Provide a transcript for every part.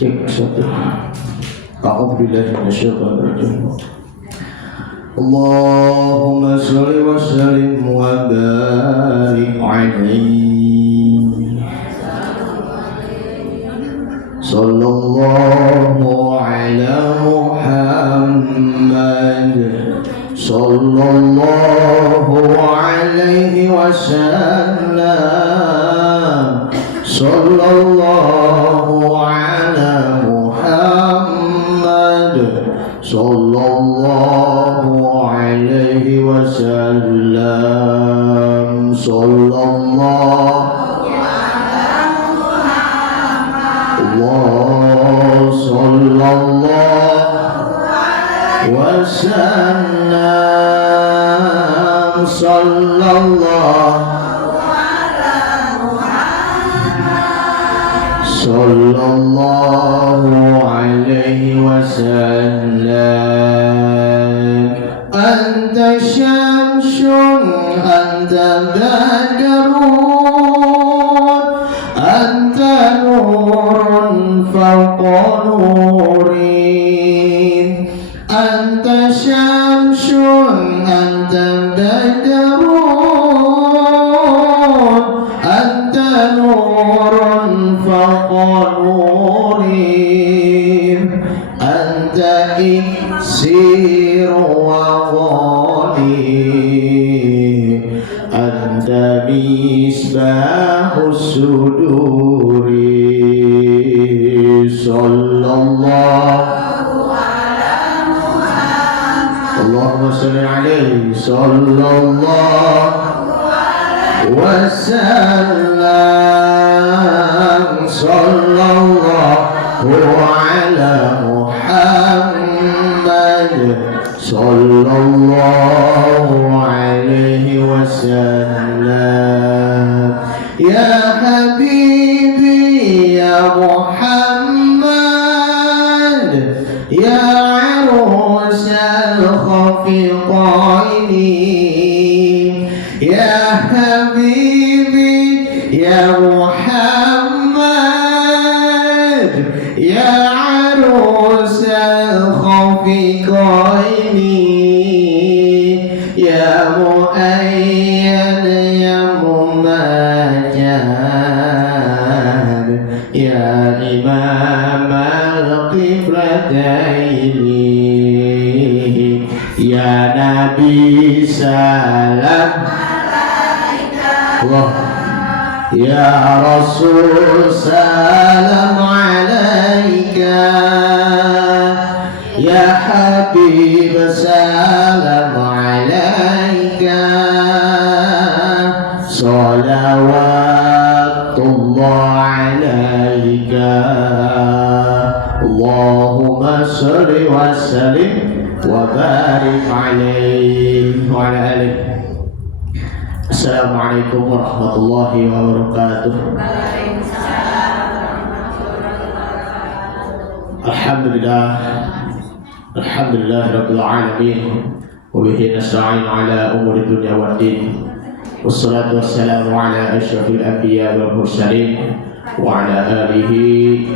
Cek satu. A'udzubillahi minasyaitonir rajim. Allahumma shalli wa sallim wa barik alaihi. Sallallahu ala Muhammad. Sallallahu alaihi wasallam. Sallallahu ala Muhammad. Sallallahu alaihi wasallam. Sallallahu ala Muhammad. Allah sallallahu alaihi wasallam. Sallallahu sallallahu alaihi wasallam. Anta syamsun anta badrun anta nurun fawqa nurin. Anta syamsun anta badrun anta nurun fawqa nurin. Anta iksir wa ghali. Anta misbahus suduri. Sallallahu ala Muhammad. Allahumma salli alaihi. Sallallahu wasallam. Sallallahu ala Muhammad. Sallallahu alaihi wasallam. Ya habibi ya Muhammad, ya arusal khafiqaini. Ya habibi ya Muhammad, ya arusal khafiqaini. Ya muayyad ya mumajjad, ya imam al-qiblataini. Ya nabi salam Allah. Ya Rasul salam alaika. Ya Habib salam alaika. Salawatullah alaika. Allahumma salli wa sallim wa barik alaihi wa ala alihi. Assalamualaikum warahmatullahi wabarakatuh. Alhamdulillah. Alhamdulillah rabbil alamin. Wa bihi nasta'in ala umuri dunya waddin. Wassalatu wassalamu ala asyrafil anbiya wal mursalin wa ala alihi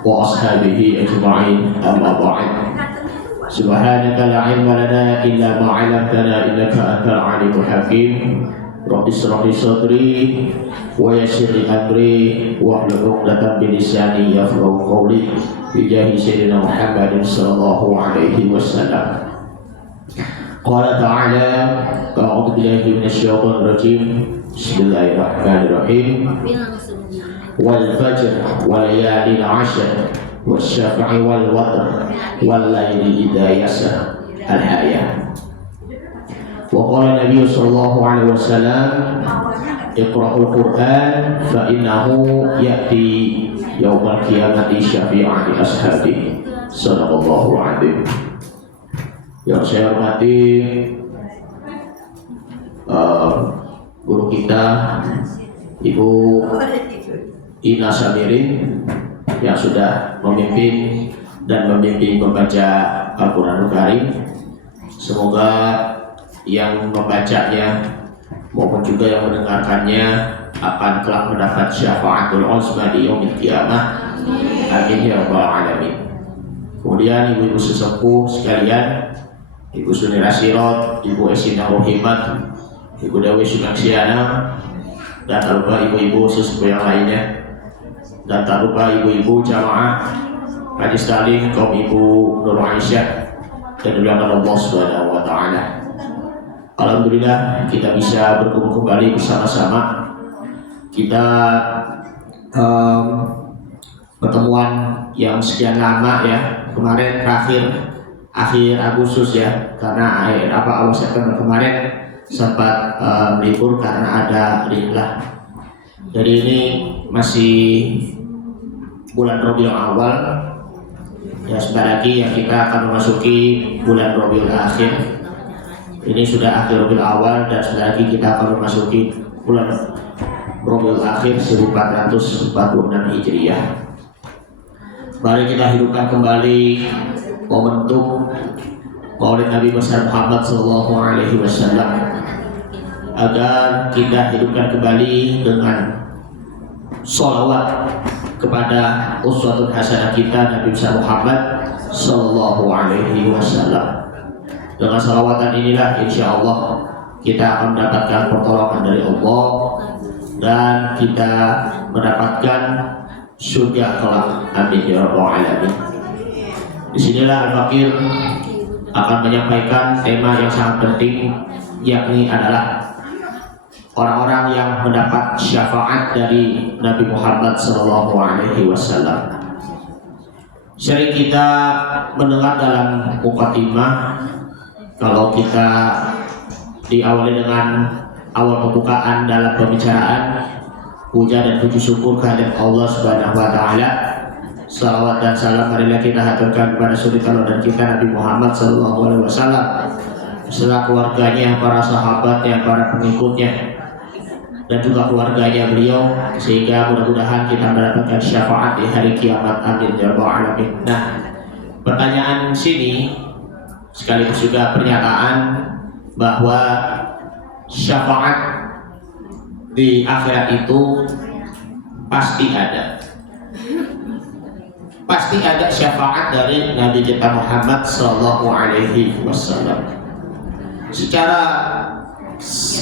wa ashabihi ajma'in. Amma ba'd. Subhanaka la ilma lana illa ma 'allamtana innaka antal alimul hakim. Rabbi shrah li sadri wa yassir li amri wahlul 'uqdatam min lisani yafqahu qawli bi jahi sayyidina Muhammadin sallallahu alaihi wasallam. Qala ta'ala a'udzu billahi minasyaitonir rajim. Bismillahirrahmanirrahim. Wal fajr wa layalin 'ashr wasyafa'i wal watr wal laili idza yasr. Al-ayah. Wa qala Nabi sallallahu alaihi wasallam iqra'ul Qur'an fa innahu ya'ti yaumal qiyamati syafi'an li ashabihi. Sadaqallahu adzim. Yang saya hormati guru kita Ibu Ina Samirin yang sudah memimpin dan membimbing membaca Al-Quranul Karim. Semoga yang membacanya maupun juga yang mendengarkannya akan kelak mendapat syafaatul uzma di yaumil qiyamah Amin ya rabbal alamin. Kemudian ibu-ibu sesepuh sekalian, Ibu Sunira Sirot, Ibu Esina Rohimat, Ibu Dewi Sunaksiana, dan tak lupa ibu-ibu sesepuh yang lainnya, dan tak lupa ibu-ibu jamaah Majlis Taklim kaum Ibu Nur Aisyah dan dimuliakan Allah Subhanahu wa taala. Alhamdulillah kita bisa berkumpul kembali bersama-sama. Kita pertemuan yang sekian lama ya, kemarin akhir Agustus ya, karena awal September kemarin sempat libur karena ada rihlah. Jadi ini masih bulan Rabiul Awal ya, sebentar lagi ya kita akan memasuki bulan Rabiul Akhir. Ini sudah akhir Rabiul Awal dan sebentar lagi kita akan memasuki bulan Rabiul Akhir 1446 Hijriah. Mari kita hidupkan kembali momentum Maulid Nabi besar Muhammad Sallallahu Alaihi Wasallam agar kita hidupkan kembali dengan sholawat kepada uswatun hasanah kita Nabi besar Muhammad Sallallahu Alaihi Wasallam. Dengan sholawatan inilah insya Allah kita akan mendapatkan pertolongan dari Allah dan kita mendapatkan surga kelak. Amin ya rabbal alamin. Disinilah Al-Fakir akan menyampaikan tema yang sangat penting, yakni adalah orang-orang yang mendapat syafaat dari Nabi Muhammad SAW. Sering kita mendengar dalam muqaddimah, kalau kita diawali dengan awal pembukaan dalam pembicaraan, puja dan puji syukur kehadirat Allah Subhanahu wa taala. Salawat dan salam marilah kita haturkan kepada suri teladan kita Nabi Muhammad sallallahu alaihi wasallam, beserta keluarganya, para sahabatnya, para pengikutnya, dan juga keluarganya beliau, sehingga mudah-mudahan kita mendapatkan syafaat di hari kiamat. Amin ya rabbal alamin. Nah, pertanyaan sini sekaligus juga pernyataan bahwa syafaat di akhirat itu pasti ada. Pasti ada syafaat dari Nabi kita Muhammad Sallallahu Alaihi Wasallam. Secara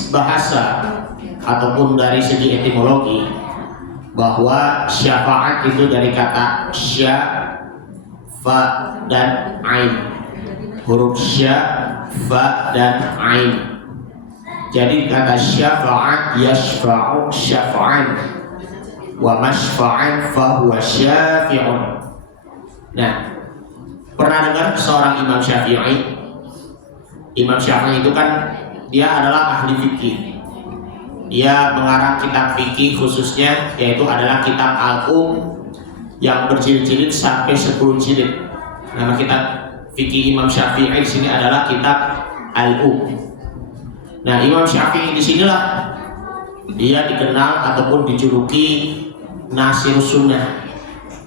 bahasa ataupun dari segi etimologi, bahwa syafaat itu dari kata sya, fa dan ain, huruf sya, fa dan ain. Jadi kata syafaat yashfa'u syafa'an wa mashfa'an fa huwa syafi'un. Nah, pernah dengar seorang Imam Syafi'i? Imam Syafi'i itu kan dia adalah ahli fikih. Dia mengarang kitab fikih khususnya, yaitu adalah kitab Al-Um yang berjilid-jilid sampai 10 jilid. Nama kitab fikih Imam Syafi'i di sini adalah kitab Al-Um. Nah, Imam Syafi'i di sinilah dia dikenal ataupun dijuluki Nasir Sunnah,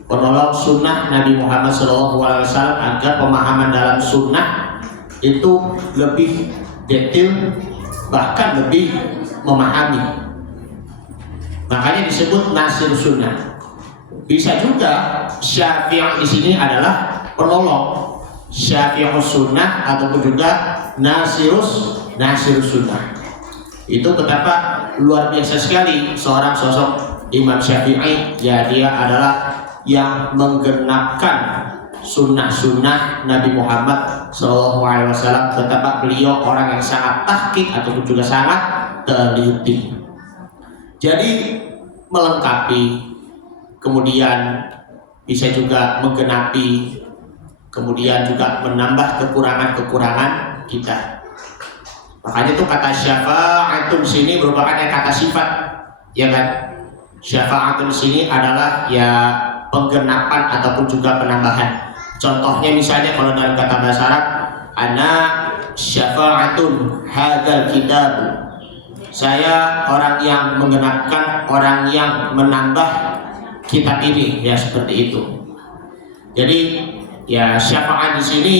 penolong sunnah Nabi Muhammad SAW, agar pemahaman dalam sunnah itu lebih detail, bahkan lebih memahami. Makanya disebut Nasir Sunnah. Bisa juga Syafi'i di sini adalah penolong, Syafi'us Sunnah ataupun juga Nasir Sunnah. Itu betapa luar biasa sekali seorang sosok Imam Syafi'i. Ya, dia adalah yang menggenapkan sunnah-sunnah Nabi Muhammad SAW. Betapa beliau orang yang sangat tahqiq ataupun juga sangat teliti. Jadi melengkapi, kemudian bisa juga menggenapi, kemudian juga menambah kekurangan-kekurangan kita. Makanya itu kata syafa'atun sini merupakan kata sifat, ya kan? Syafa'atun sini adalah ya penggenapan ataupun juga penambahan. Contohnya misalnya kalau dalam kata bahasa Arab, ana syafa'atun hadzal kitab. Saya orang yang menggenapkan, orang yang menambah kitab ini, ya seperti itu. Jadi ya syafaat di sini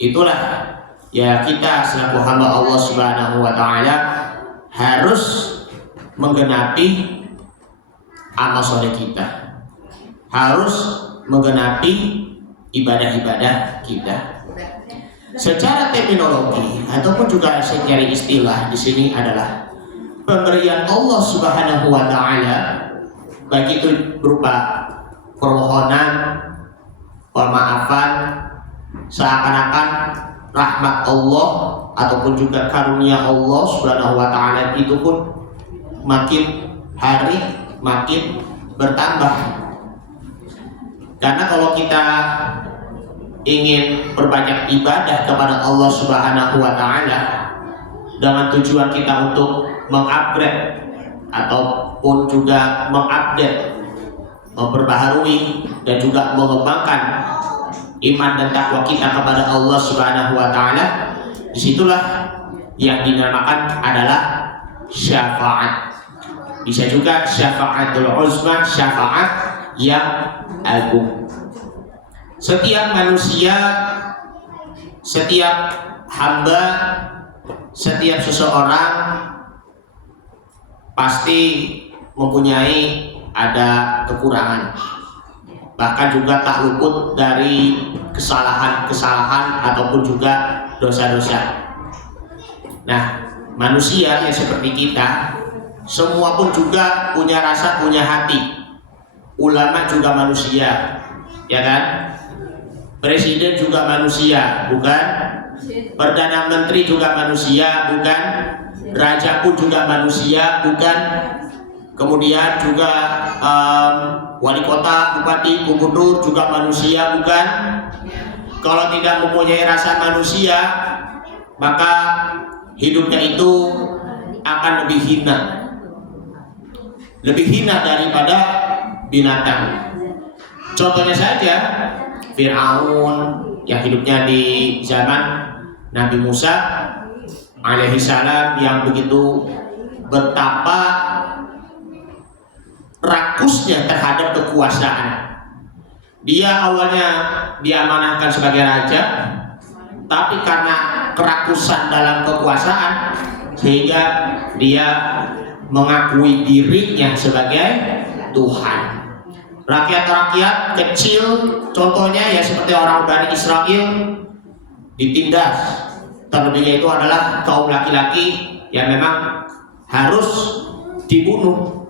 itulah ya kita selaku hamba Allah Subhanahu wa taala harus menggenapi amal soleh kita. harus menggenapi ibadah-ibadah kita. Secara terminologi ataupun juga secara istilah di sini adalah pemberian Allah Subhanahu wa taala, baik itu berupa permohonan, pemaafan, seakan-akan rahmat Allah ataupun juga karunia Allah Subhanahu wa taala itu pun makin hari makin bertambah. Karena kalau kita ingin berbanyak ibadah kepada Allah Subhanahu wa taala dengan tujuan kita untuk mengupgrade ataupun juga mengupdate, memperbaharui dan juga mengembangkan iman dan takwa kita kepada Allah Subhanahu wa taala, disitulah yang dinamakan adalah syafaat. Bisa juga syafaatul uzma, syafaat yang agung. Setiap manusia, setiap hamba, setiap seseorang pasti mempunyai ada kekurangan, bahkan juga tak luput dari kesalahan-kesalahan ataupun juga dosa-dosa. Nah, manusia yang seperti kita semua pun juga punya rasa, punya hati. Ulama juga manusia, ya kan? Presiden juga manusia, bukan? Perdana Menteri juga manusia, bukan? Raja pun juga manusia, bukan? Kemudian juga wali kota, bupati, gubernur juga manusia, bukan? Kalau tidak mempunyai rasa manusia, maka hidupnya itu akan lebih hina daripada binatang. Contohnya saja Fir'aun yang hidupnya di zaman Nabi Musa alaihissalam, yang begitu betapa rakusnya terhadap kekuasaan. Dia awalnya diamanahkan sebagai raja, tapi karena kerakusan dalam kekuasaan sehingga dia mengakui dirinya sebagai Tuhan. Rakyat-rakyat kecil, contohnya ya seperti orang Bani Israel, ditindas. Terlebihnya itu adalah kaum laki-laki yang memang harus dibunuh.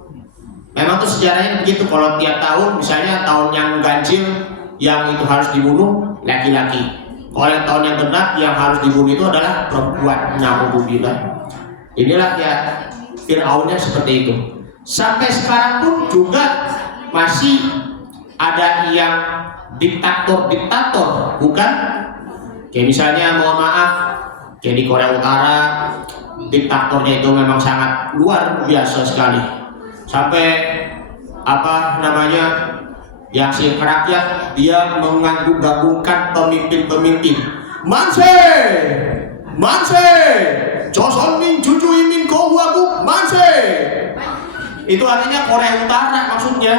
Memang itu sejarahnya begitu. Kalau tiap tahun, misalnya tahun yang ganjil, yang itu harus dibunuh laki-laki. Kalau yang tahun yang genap, yang harus dibunuh itu adalah perempuan. Na'udzubillah. Inilah ya Fir'aunnya seperti itu. Sampai sekarang pun juga masih ada yang diktator, bukan? Kayak misalnya, mohon maaf, kayak di Korea Utara, diktatornya itu memang sangat luar biasa sekali. Sampai yang si rakyat dia menggabungkan pemimpin-pemimpin. Manse, Joseon Min Juju Imin Kohuabu, Manse. Itu artinya Korea Utara maksudnya.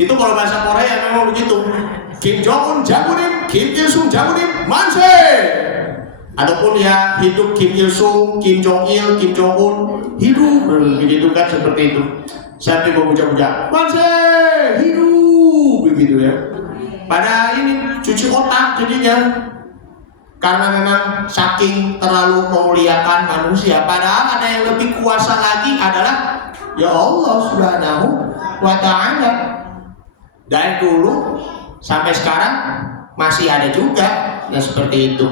Itu kalau bahasa Korea memang begitu. Kim Jong Un Jagunim, Kim Il Sung Jagunim, Manse. Ataupun ya hidup Kim Il Sung, Kim Jong Il, Kim Jong Un, hidup begitu kan, seperti itu. Sampai memuja-muja, Manse, hidup begitu ya. Pada ini cuci otak jadinya. Karena memang saking terlalu memuliakan manusia. Padahal ada yang lebih kuasa lagi adalah ya Allah Subhanahu wa ta'ala. Dari dulu sampai sekarang masih ada juga yang seperti itu.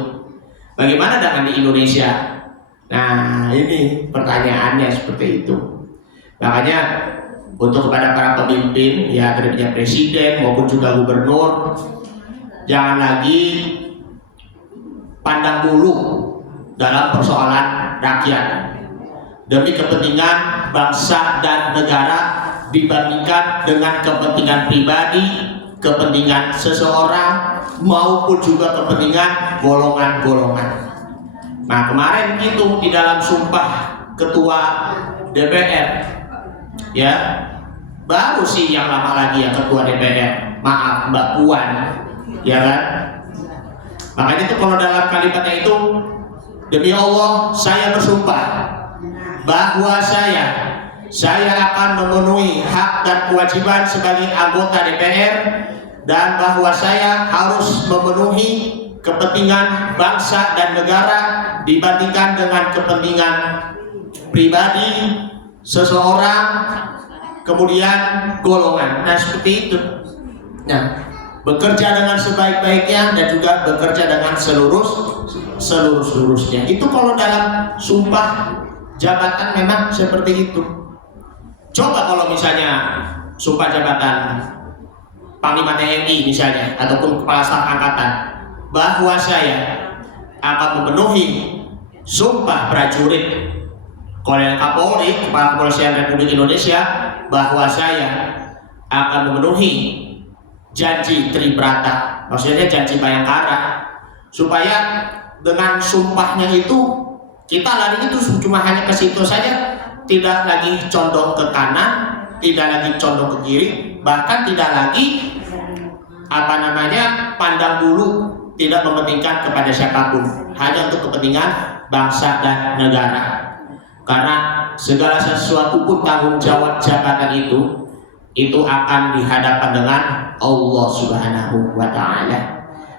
Bagaimana dengan di Indonesia? Nah, ini pertanyaannya seperti itu. Makanya untuk kepada para pemimpin, ya terlebihnya presiden maupun juga gubernur, jangan lagi pandang bulu dalam persoalan rakyat demi kepentingan bangsa dan negara dibandingkan dengan kepentingan pribadi, kepentingan seseorang maupun juga kepentingan golongan-golongan. Nah, kemarin itu di dalam sumpah ketua DPR, ya baru sih yang lama lagi ya ketua DPR, maaf Mbak Puan, ya kan? Makanya itu kalau dalam kalimatnya itu, demi Allah saya bersumpah bahwa saya saya akan memenuhi hak dan kewajiban sebagai anggota DPR, dan bahwa saya harus memenuhi kepentingan bangsa dan negara dibandingkan dengan kepentingan pribadi seseorang, kemudian golongan. Nah, seperti itu. Nah, bekerja dengan sebaik-baiknya dan juga bekerja dengan seluruh-seluruhnya. Itu kalau dalam sumpah jabatan memang seperti itu. Coba kalau misalnya sumpah jabatan Panglima TNI misalnya, ataupun Kepala Staf Angkatan, bahwa saya akan memenuhi sumpah prajurit Kolonel Kapolri, Kepala Kepolisian Republik Indonesia, bahwa saya akan memenuhi janji Tribrata, maksudnya janji Bayangkara, supaya dengan sumpahnya itu kita lari itu cuma hanya ke situ saja, tidak lagi condong ke kanan, tidak lagi condong ke kiri, bahkan tidak lagi pandang bulu, tidak mementingkan kepada siapapun, hanya untuk kepentingan bangsa dan negara. Karena segala sesuatu pun tanggung jawab jabatan itu akan dihadapkan dengan Allah Subhanahu wa Ta'ala.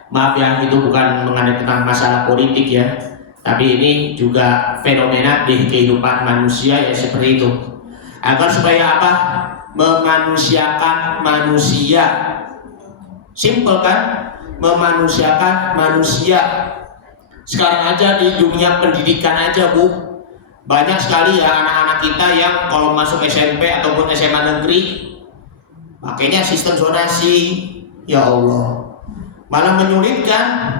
Maaf ya, itu bukan mengenai tentang masalah politik ya, tapi ini juga fenomena di kehidupan manusia ya, seperti itu. Agar supaya apa? Memanusiakan manusia. Simple kan? Memanusiakan manusia. Sekarang aja di dunia pendidikan aja, Bu, banyak sekali ya anak-anak kita yang kalau masuk SMP ataupun SMA negeri pakainya sistem zonasi. Ya Allah, malah menyulitkan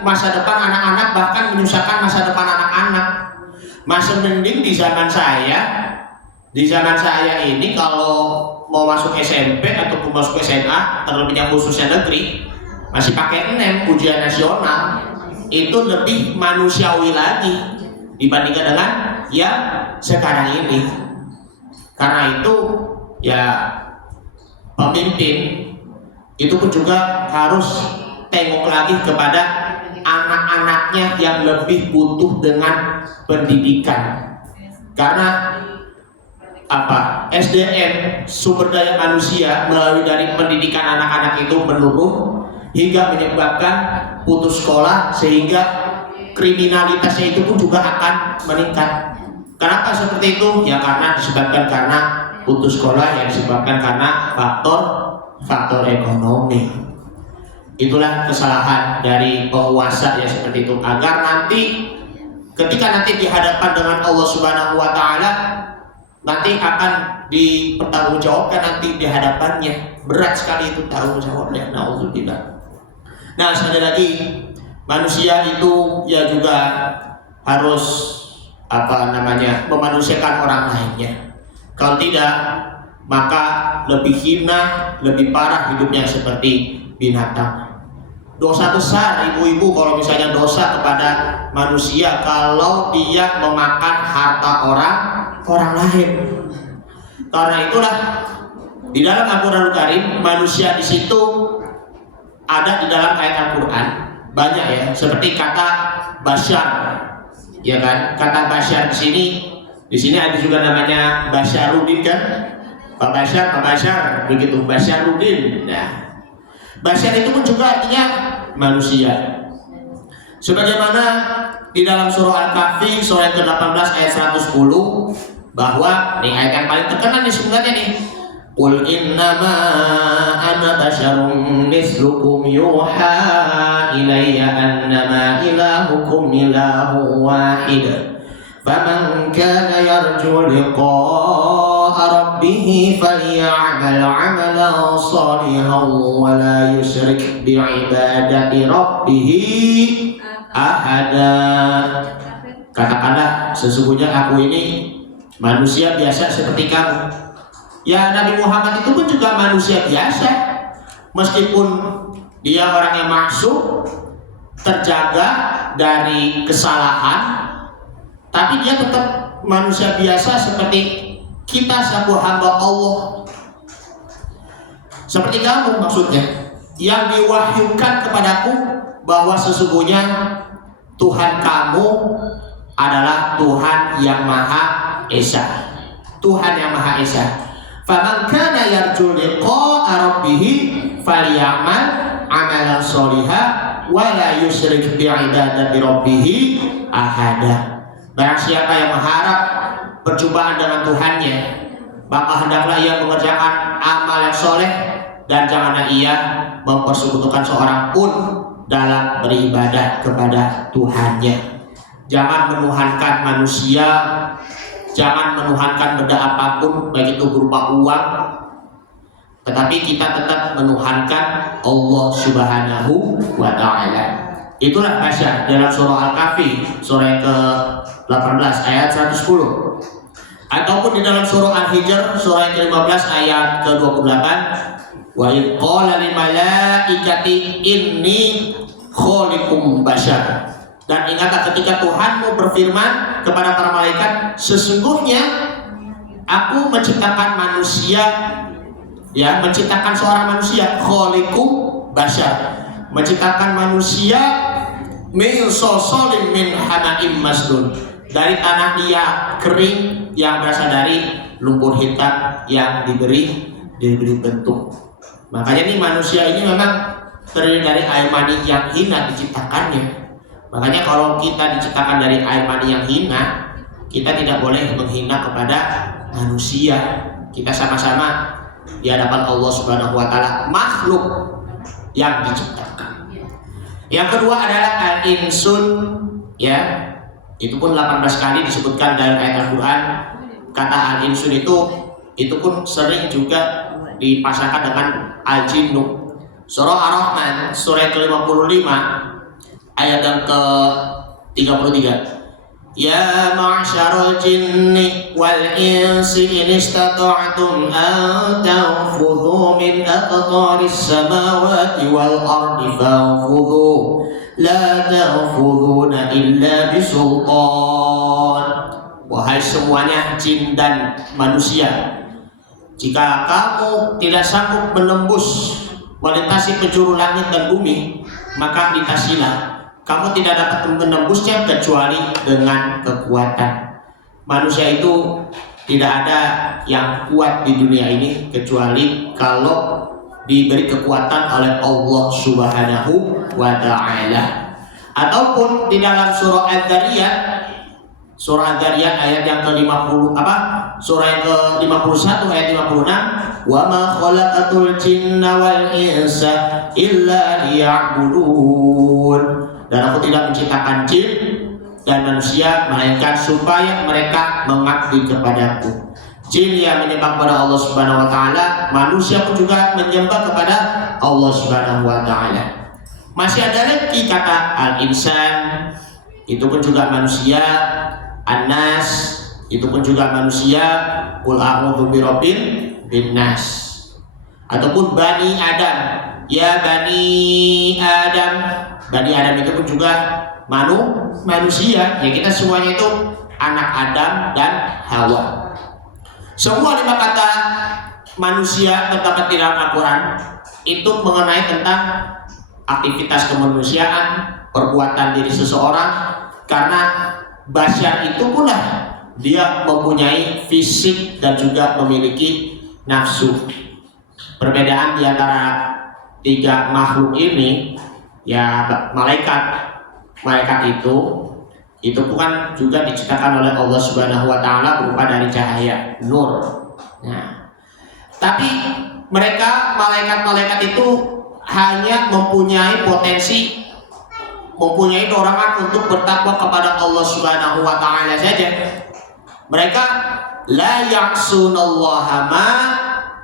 masa depan anak-anak, bahkan menyusahkan masa depan anak-anak. Masih mending di zaman saya ini kalau mau masuk SMP ataupun masuk SMA, terlebih yang khususnya negeri, masih pakai NEM, ujian nasional. Itu lebih manusiawi lagi dibandingkan dengan yang sekarang ini. Karena itu ya, pemimpin itu pun juga harus tengok lagi kepada anak-anaknya yang lebih butuh dengan pendidikan. Karena apa? SDM, sumber daya manusia melalui dari pendidikan anak-anak itu menurun hingga menyebabkan putus sekolah, sehingga kriminalitasnya itu pun juga akan meningkat. Kenapa seperti itu? Ya karena disebabkan karena putus sekolah, yang disebabkan karena faktor ekonomi. Itulah kesalahan dari penguasa ya, seperti itu. Agar nanti ketika nanti dihadapkan dengan Allah Subhanahu wa Ta'ala, nanti akan dipertanggungjawabkan nanti di hadapannya. Berat sekali itu tanggung jawabnya. Nauzubillah. Nah, sekali lagi, manusia itu ya juga harus memanusiakan orang lainnya. Kalau tidak, maka lebih hina, lebih parah hidupnya seperti binatang. Dosa besar ibu-ibu kalau misalnya dosa kepada manusia kalau dia memakan harta orang lain. Karena itulah di dalam Al-Qur'an Karim, manusia di situ ada di dalam ayat Al-Quran banyak ya, seperti kata Bashar, ya kan? Kata Bashar di sini ada juga namanya Basharudin kan? Pak Bashar, begitu Basharudin. Nah, Bashar itu pun juga artinya manusia. Sebagaimana di dalam surah Al-Kahfi surah ke-18 ayat 110, bahwa nih ayat yang paling terkenal nih sebenarnya nih. Qul innama ana basyarum mislukum yuha ilayya annama ilahukum ilahu wahid faman kana yarju liqa'a rabbih faly'amal 'amalan shalihan wa la yusyrik bi'ibadati rabbih ahada. Katakanlah, sesungguhnya aku ini manusia biasa seperti kamu. Ya, Nabi Muhammad itu pun juga manusia biasa, meskipun dia orang yang maksum, terjaga dari kesalahan, tapi dia tetap manusia biasa seperti kita selaku hamba Allah. Seperti kamu maksudnya, yang diwahyukan kepadaku bahwa sesungguhnya Tuhan kamu adalah Tuhan yang Maha Esa. Tuhan yang Maha Esa. Faman kana yarju liqa'a rabbih falyamal amalan sholihan wa la yusyrik bi'ibadati rabbih ahada. Barang siapa yang mengharap perjumpaan dengan Tuhannya, maka hendaklah ia mengerjakan amal yang soleh dan janganlah ia mempersekutukan seorang pun dalam beribadah kepada Tuhannya. Jangan menuhankan manusia, jangan menuhankan benda apapun, baik itu berupa uang, tetapi kita tetap menuhankan Allah Subhanahu wa Ta'ala. Itulah basyar dalam surah Al-Kahfi, surah yang ke-18 ayat 110. Ataupun di dalam surah Al-Hijr, surah yang ke-15 ayat ke-28, wa idh qala lil malaikati inni khaliqum bashar. Dan ingatlah ketika Tuhanmu berfirman kepada para malaikat, sesungguhnya aku menciptakan manusia, ya, menciptakan seorang manusia, khaliqum bashar, menciptakan manusia min salsalin min hama'im masnun, dari tanah liat kering yang berasal dari lumpur hitam yang diberi bentuk. Makanya nih manusia ini memang terdiri dari air mani yang hina diciptakannya. Makanya kalau kita diciptakan dari air mani yang hina, kita tidak boleh menghina kepada manusia. Kita sama-sama di hadapan Allah Subhanahu wa Ta'ala makhluk yang diciptakan. Yang kedua adalah al-insun, ya. Itu pun 18 kali disebutkan dalam ayat Al-Quran. Kata al-insun itu pun sering juga dipasangkan dengan al-jinnu. Surah Ar-Rahman, surah ke-55 ayat yang ke-33. Ya ma'syaral jinni wal insi in istata'tum an tanfudhu min aqtaris samawati wal ardi fanfudhu la tanfudhuna illa bisultan. Wahai semuanya jin dan manusia, jika kamu tidak sanggup menembus melintasi penjuru langit dan bumi, maka lintasilah. Kamu tidak dapat menembusnya kecuali dengan kekuatan. Manusia itu tidak ada yang kuat di dunia ini kecuali kalau diberi kekuatan oleh Allah Subhanahu wa Ta'ala. Ataupun di dalam surah Ad-Dariyat, surah Ad-Dariyat ayat yang ke-50 surah yang ke-51 ayat 56, wa ma khalaqatul jinna wal insa illa liya'budun. Dan aku tidak menciptakan jin dan manusia melainkan supaya mereka mengabdi kepadaku. Jin yang menyembah kepada Allah Subhanahu wa Ta'ala, manusia pun juga menyembah kepada Allah Subhanahu wa Ta'ala. Masih ada lagi kata al-insan, itu pun juga manusia. An-nas, itu pun juga manusia. Qul a'udzu birabbil binnas. Ataupun Bani Adam, ya Bani Adam. Bani Adam itu pun juga manusia. Ya kita semuanya itu anak Adam dan Hawa. Semua 5 kata manusia terdapat di dalam Al-Quran itu mengenai tentang aktivitas kemanusiaan, perbuatan diri seseorang. Karena basyar itu pula dia mempunyai fisik dan juga memiliki nafsu. Perbedaan di antara 3 makhluk ini, ya malaikat itu bukan juga diciptakan oleh Allah Subhanahu wa Ta'ala berupa dari cahaya nur. Nah, tapi malaikat itu hanya mempunyai potensi, mempunyai dorongan untuk bertakwa kepada Allah Subhanahu wa Ta'ala saja. Mereka la ya'sunallaha ma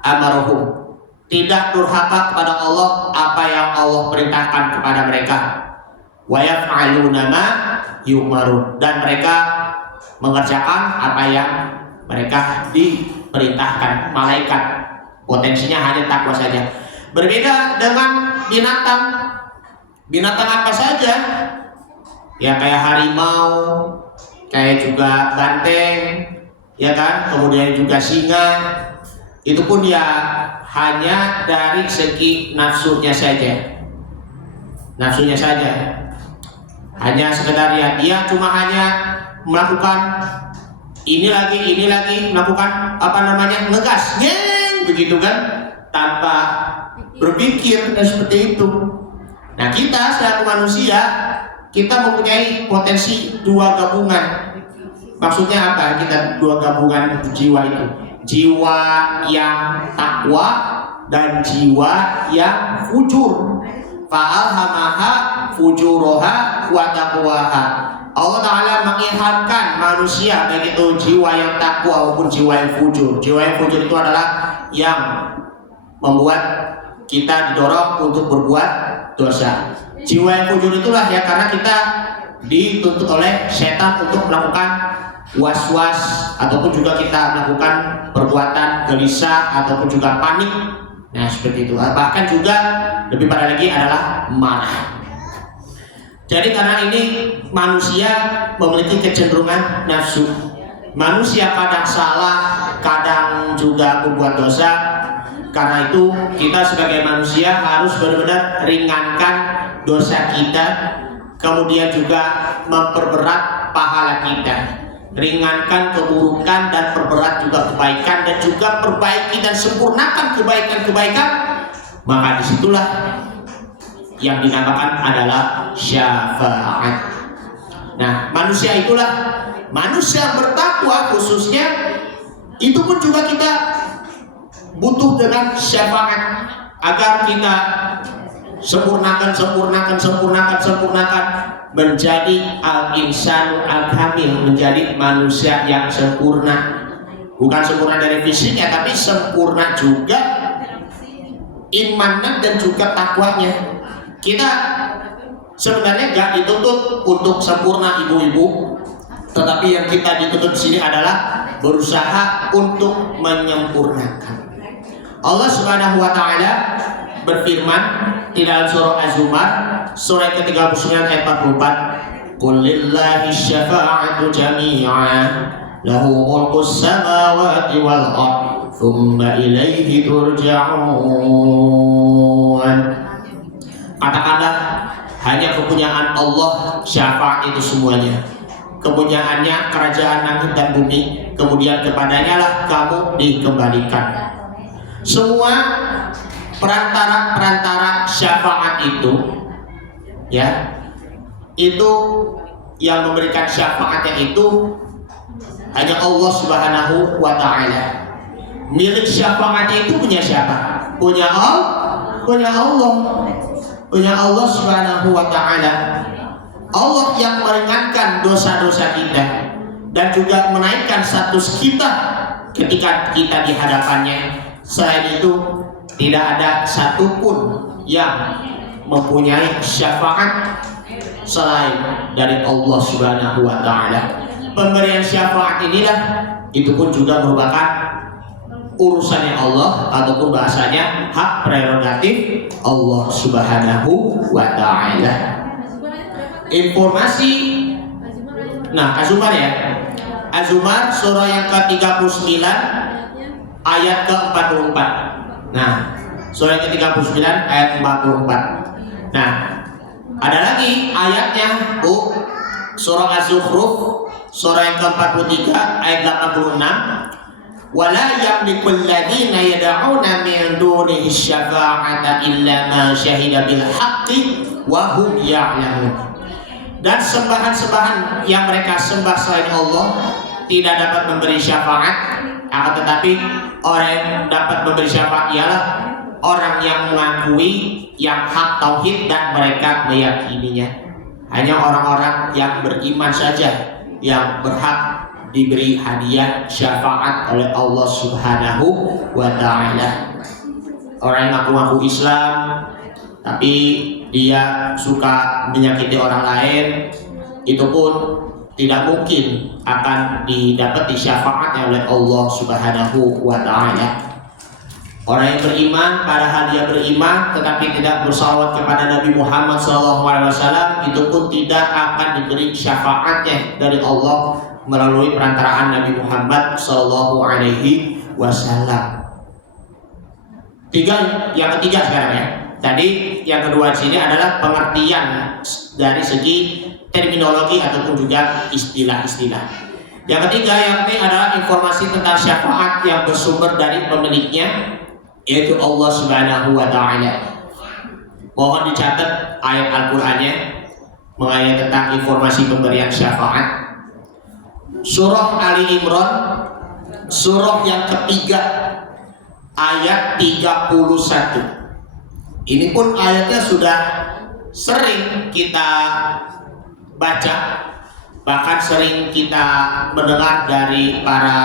amarahum, tidak durhaka kepada Allah apa yang Allah perintahkan kepada mereka. Wa yaf'aluna ma yu'marun, dan mereka mengerjakan apa yang mereka diperintahkan. Malaikat potensinya hanya takwa saja. Berbeda dengan binatang. Binatang apa saja? Ya kayak harimau, kayak juga banteng, ya kan? Kemudian juga singa. Itu pun ya hanya dari segi nafsunya saja. Nafsunya saja. Hanya sekedar ya dia cuma hanya melakukan ini lagi melakukan ngegas, begitu kan, tanpa berpikir dan seperti itu. Nah, kita selaku manusia, kita mempunyai potensi dua gabungan. Maksudnya apa? Kita dua gabungan jiwa itu, jiwa yang takwa dan jiwa yang fujur. Fa'alhamaha fujuroha wa taqwaha. Allah Ta'ala mengilhamkan manusia, baik itu jiwa yang takwa maupun jiwa yang fujur. Jiwa yang fujur itu adalah yang membuat kita didorong untuk berbuat dosa. Jiwa yang fujur itulah ya, karena kita dituntut oleh setan untuk melakukan was-was, ataupun juga kita melakukan perbuatan gelisah ataupun juga panik. Nah, seperti itu. Bahkan juga lebih parah lagi adalah marah. Jadi karena ini manusia memiliki kecenderungan nafsu. Manusia kadang salah, kadang juga berbuat dosa. Karena itu kita sebagai manusia harus benar-benar ringankan dosa kita, kemudian juga memperberat pahala kita. Ringankan keburukan dan perberat juga kebaikan, dan juga perbaiki dan sempurnakan kebaikan-kebaikan. Maka disitulah yang dinamakan adalah syafaat. Nah, manusia itulah manusia bertakwa khususnya, itu pun juga kita butuh dengan syafaat agar kita sempurnakan menjadi al-insanu al-kamil, menjadi manusia yang sempurna. Bukan sempurna dari fisiknya, tapi sempurna juga imannya dan juga takwanya. Kita sebenarnya gak dituntut untuk sempurna ibu-ibu, tetapi yang kita dituntut di sini adalah berusaha untuk menyempurnakan. Allah Subhanahu wa Ta'ala berfirman di dalam surah Az-Zumar, surah ke-39 ayat 44, Qul lillahi syafa'atu jami'an lahu mulkus samawati wal ard thumma ilaihi turja'un. Katakanlah, hanya kepunyaan Allah syafaat itu semuanya. Kepunyaannya kerajaan langit dan bumi, kemudian kepadanya lah kamu dikembalikan. Semua perantara syafaat itu, ya, itu yang memberikan syafaatnya itu hanya Allah Subhanahu wa Ta'ala. Milik syafaatnya itu punya siapa? Punya Allah, punya Allah Subhanahu wa Ta'ala. Allah yang meringankan dosa-dosa kita dan juga menaikkan status kita ketika kita di hadapannya. Selain itu, tidak ada satupun yang mempunyai syafaat selain dari Allah Subhanahu wa Ta'ala. Pemberian syafaat inilah, itu pun juga merupakan urusannya Allah, ataupun bahasanya hak prerogatif Allah Subhanahu wa Ta'ala. Informasi, nah, Az-Zumar ya, Az-Zumar surah yang ke-39 ayat ke-44. Nah, surah ke-39 ayat 44. Nah, ada lagi ayatnya, surah Az-Zukhruf surah yang ke-43 ayat 86. Wala yamlikul ladzina yad'una min dunihi syafa'ata illa ma syahida bil haqqi wa hum ya'lamun. Dan sembahan-sembahan yang mereka sembah selain Allah tidak dapat memberi syafaat, akan tetapi orang yang dapat memberi syafaat ialah orang yang mengakui yang hak tauhid dan mereka meyakininya. Hanya orang-orang yang beriman saja yang berhak diberi hadiah syafaat oleh Allah Subhanahu wa Ta'ala. Orang yang ngaku-ngaku Islam tapi dia suka menyakiti orang lain, itu pun tidak mungkin akan didapati syafaatnya oleh Allah Subhanahu wa Ta'ala. Orang yang beriman, padahal dia beriman tetapi tidak bersalawat kepada Nabi Muhammad SAW, itu pun tidak akan diberi syafaatnya dari Allah melalui perantaraan Nabi Muhammad SAW. Yang ketiga sekarang ya. Tadi yang kedua di sini adalah pengertian dari segi terminologi ataupun juga istilah-istilah. Yang ketiga yakni adalah informasi tentang syafaat yang bersumber dari pemiliknya, yaitu Allah Subhanahu wa Ta'ala. Mohon dicatat ayat Al-Qur'annya mengenai tentang informasi pemberian syafaat. Surah Ali Imran, surah yang ketiga, ayat 31. Ini pun ayatnya sudah sering kita baca, bahkan sering kita mendengar dari para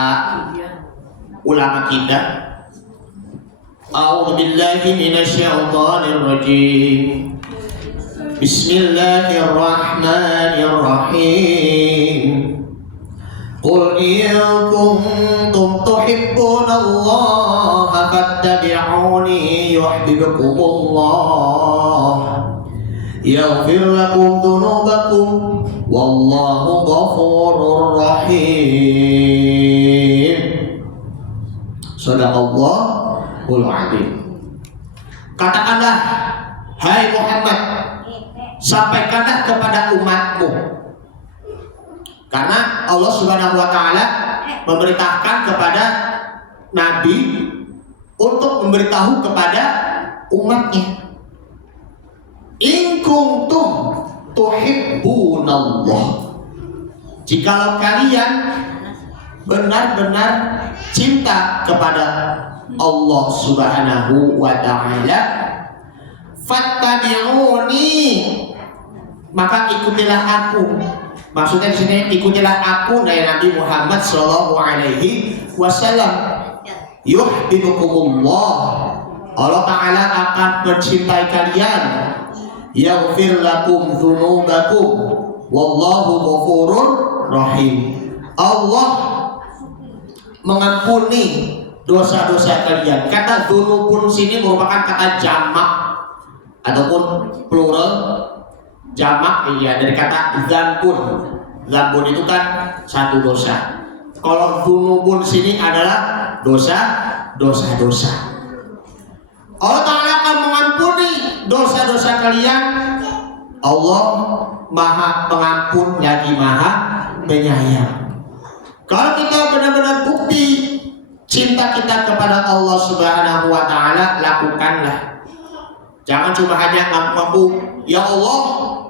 ulama kita. A'udzu billahi minasyaitonir rajim. Bismillahirrahmanirrahim. Qul in kuntum tuhibbunallaha fattabi'uni yuhibbukumullah yaghfir lakum dhunubakum wallahu ghafurur rahim. Shadaqallahul adzim. Katakanlah, hai Muhammad, sampaikanlah kepada umatmu, karena Allah Subhanahu wa Ta'ala memerintahkan kepada Nabi untuk memberitahu kepada umatnya. In kuntum tuhibbunallah, jikalau kalian benar-benar cinta kepada Allah Subhanahu wa Ta'ala, fattabi'uni, maka ikutilah aku. Maksudnya di sini ikutilah aku dari Nabi Muhammad Sallallahu Alaihi Wasallam. Yuhibbukumullah, Allah Ta'ala akan mencintai kalian. Yaghfir lakum dzunubakum wallahu ghafurur rahim. Allah mengampuni dosa-dosa kalian. Kata dzunubun sini merupakan kata jamak ataupun plural. Jamak iya dari kata dzanbun. Dzanbun itu kan satu dosa. Kalau dzunubun sini adalah dosa-dosa. Allah Ta'ala akan mengampuni dosa-dosa kalian. Allah Maha Pengampun lagi Maha Penyayang. Kalau kita benar-benar bukti cinta kita kepada Allah Subhanahu wa Ta'ala, lakukanlah. Jangan cuma hanya ngaku-ngaku, ya Allah,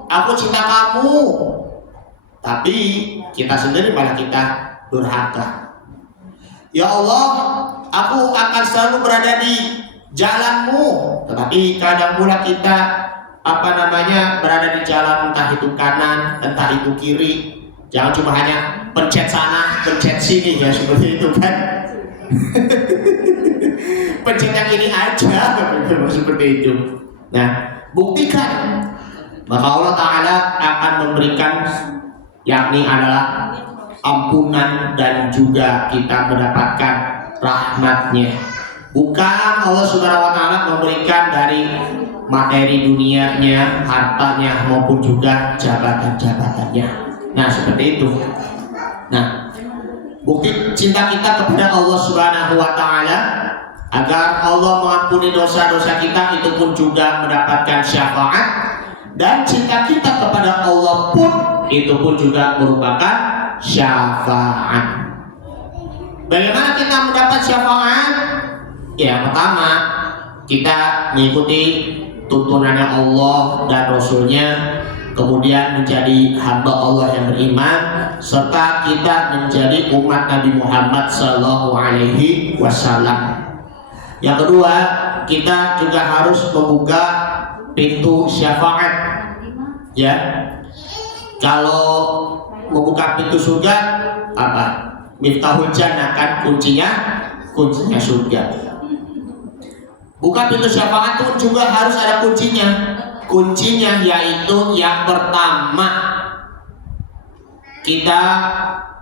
aku cinta kamu, tapi kita sendiri malah kita durhaka. Ya Allah, aku akan selalu berada di jalanmu, tetapi kadang pula kita berada di jalan entah itu kanan, entah itu kiri. Jangan cuma hanya pencet sana, pencet sini, ya seperti itu kan. Pencet yang ini aja, seperti itu. Nah, buktikan, maka Allah Ta'ala akan memberikan, yakni adalah ampunan dan juga kita mendapatkan rahmatnya. Bukan Allah Subhanahu wa Ta'ala memberikan dari materi dunianya, hartanya maupun juga jabatan-jabatannya. Nah, seperti itu. Nah, bukti cinta kita kepada Allah Subhanahu wa Ta'ala agar Allah mengampuni dosa-dosa kita, itu pun juga mendapatkan syafaat. Dan cinta kita kepada Allah pun itu pun juga merupakan syafaat. Bagaimana kita mendapat syafaat? Ya, pertama kita mengikuti tuntunannya Allah dan Rasulnya, kemudian menjadi hamba Allah yang beriman, serta kita menjadi umat Nabi Muhammad Sallallahu Alaihi Wasallam. Yang kedua, kita juga harus membuka pintu syafaat. Ya, kalau membuka pintu surga apa? Miftahul Jannah, kan kuncinya surga. Buka pintu syafaat pun juga harus ada kuncinya. Kuncinya yaitu yang pertama, kita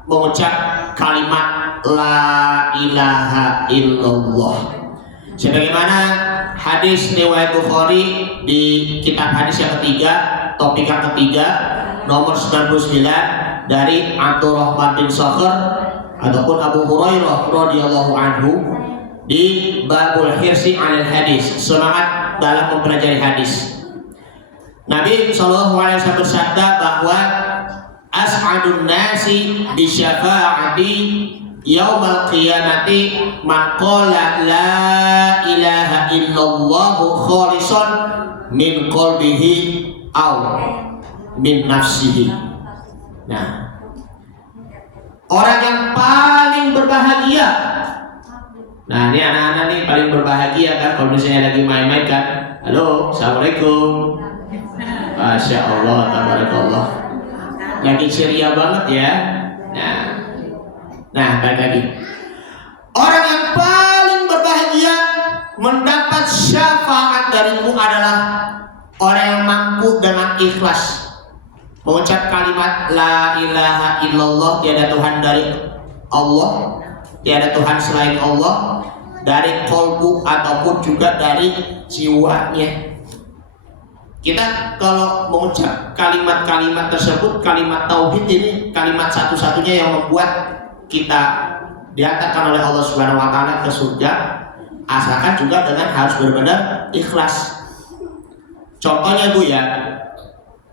mengucap kalimat la ilaha illallah. Sebagaimana hadis riwayat Bukhari di kitab hadis yang ketiga, topik yang ketiga, nomor 99 dari Abdurrahman bin Sakhr ataupun Abu Hurairah radhiyallahu anhu di babul hirsi 'alal hadis, semangat dalam mempelajari hadis. Nabi SAW bersabda bahwa as'adun nasi bi syafa'ati yaumal qiyamati man qala la ilaha illallah khalisan min qalbihi aw min nafsihi. Nah, orang yang paling berbahagia. Nah, ini anak-anak nih paling berbahagia kan kalau misalnya lagi main-main kan. Halo, assalamualaikum. Masya Allah, tabarakallah. Lagi ceria banget ya. Nah, balik lagi. Orang yang paling berbahagia mendapat syafaat dariku adalah orang yang mampu dengan ikhlas mengucap kalimat la ilaha illallah, tiada Tuhan dari Allah, tiada Tuhan selain Allah, dari kolbu ataupun juga dari jiwanya. Kita kalau mengucap kalimat-kalimat tersebut, kalimat tauhid ini kalimat satu-satunya yang membuat kita diantarkan oleh Allah Subhanahu wa taala ke surga, asalkan juga dengan harus benar-benar ikhlas. Contohnya Bu ya,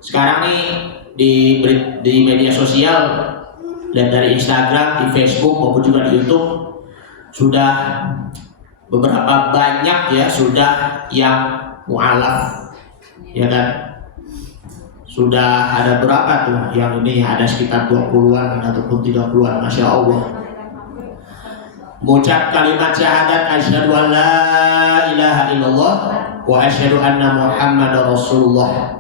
sekarang nih di media sosial dan dari Instagram, di Facebook maupun juga di YouTube sudah beberapa banyak ya sudah yang mu'alaf, ya kan? Sudah ada berapa tuh yang ini, ada sekitar 20-an ataupun 30-an, Masya Allah. Mengucap kalimat syahadat asyhadu an la ilaha illallah wa asyhadu anna Muhammadar Rasulullah.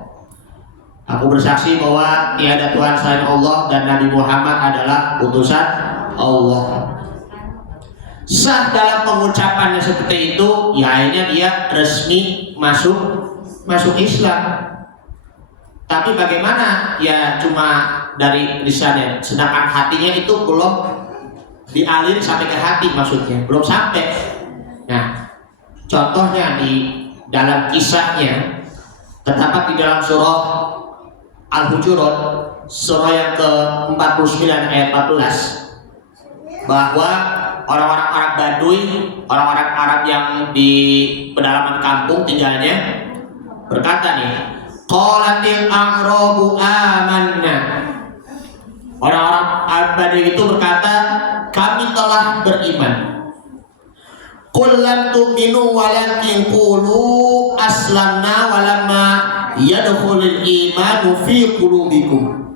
Aku bersaksi bahwa tiada Tuhan selain Allah dan Nabi Muhammad adalah utusan Allah. Sah dalam pengucapannya seperti itu, ya akhirnya dia resmi masuk Islam. Tapi bagaimana? Ya cuma dari lisannya, sedangkan hatinya itu belum dialir sampai ke hati, maksudnya belum sampai. Nah, contohnya di dalam kisahnya terdapat di dalam surah Al-Hujurat, surah yang ke-49 ayat 14, bahwa orang-orang Arab Baduy, orang-orang Arab yang di pedalaman kampung tinggalnya, berkata nih, qalatil a'rabu amanna. Orang-orang Arab Baduy itu berkata, kami telah beriman. Qul lam tu'minu walakin qulu aslamna walamma yadkhulul imanu fi qulubikum.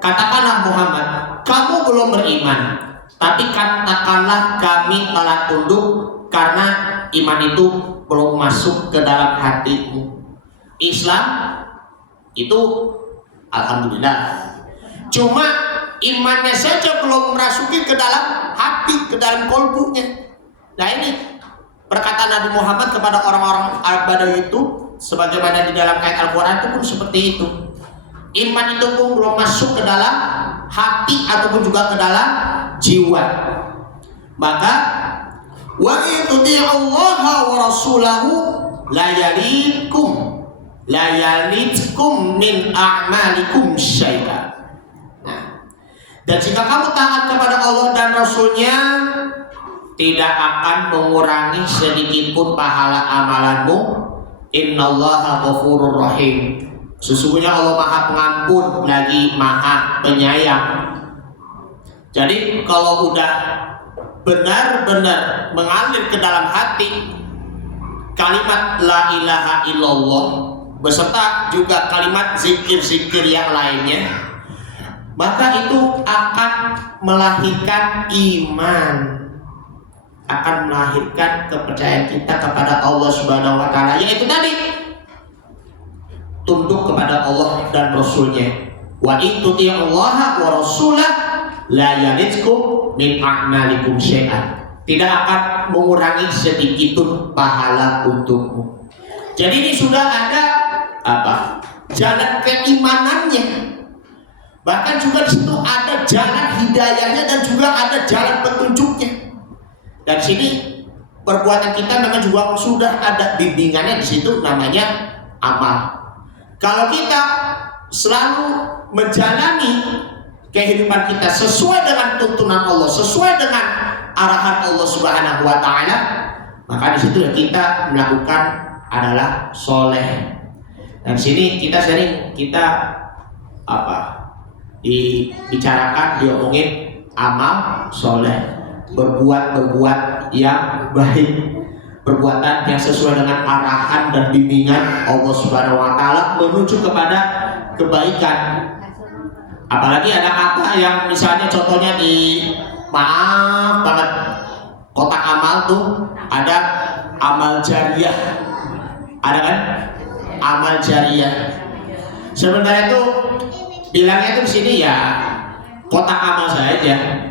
Katakanlah Muhammad, kamu belum beriman, tapi katakanlah kami telah tunduk karena iman itu belum masuk ke dalam hatimu. Islam itu alhamdulillah, cuma imannya saja belum merasuki ke dalam hati, ke dalam kolbunya. Nah ini perkataan Nabi Muhammad kepada orang-orang Arab Badawi itu, sebagaimana di dalam ayat Al-Quran itu pun seperti itu. Iman itu pun belum masuk ke dalam hati ataupun juga ke dalam jiwa. Maka wa iti'ullaha wa rasulahu la yalitkum min a'malikum syai'a. Dan jika kamu taat kepada Allah dan Rasulnya, tidak akan mengurangi sedikit pun pahala amalanmu. Innallaha ghafurur rahim. Sesungguhnya Allah Maha Pengampun lagi Maha Penyayang. Jadi kalau udah benar-benar mengalir ke dalam hati kalimat la ilaha illallah beserta juga kalimat zikir-zikir yang lainnya, maka itu akan melahirkan iman, akan melahirkan kepercayaan kita kepada Allah Subhanahu wa taala, yaitu tadi tunduk kepada Allah dan Rasulnya. Wa in tuti'ullaha wa rasulah la yalitkum min a'malikum syai'an. Tidak akan mengurangi sedikit pun pahala untukmu. Jadi ini sudah ada jalan keimanannya. Bahkan juga di situ ada jalan hidayahnya dan juga ada jalan petunjuknya. Dan sini perbuatan kita memang juga sudah ada bimbingannya di situ, namanya amal. Kalau kita selalu menjalani kehidupan kita sesuai dengan tuntunan Allah, sesuai dengan arahan Allah Subhanahu wa taala, maka di situ kita melakukan adalah soleh. Dan sini kita sering dibicarakan, diomongin amal soleh, berbuat yang baik, perbuatan yang sesuai dengan arahan dan bimbingan Allah Subhanahu wa Ta'ala menuju kepada kebaikan. Apalagi ada kata yang misalnya contohnya di maaf banget kotak amal tuh ada amal jariah, ada kan amal jariah. Sebenarnya itu bilangnya itu di sini ya kotak amal saja.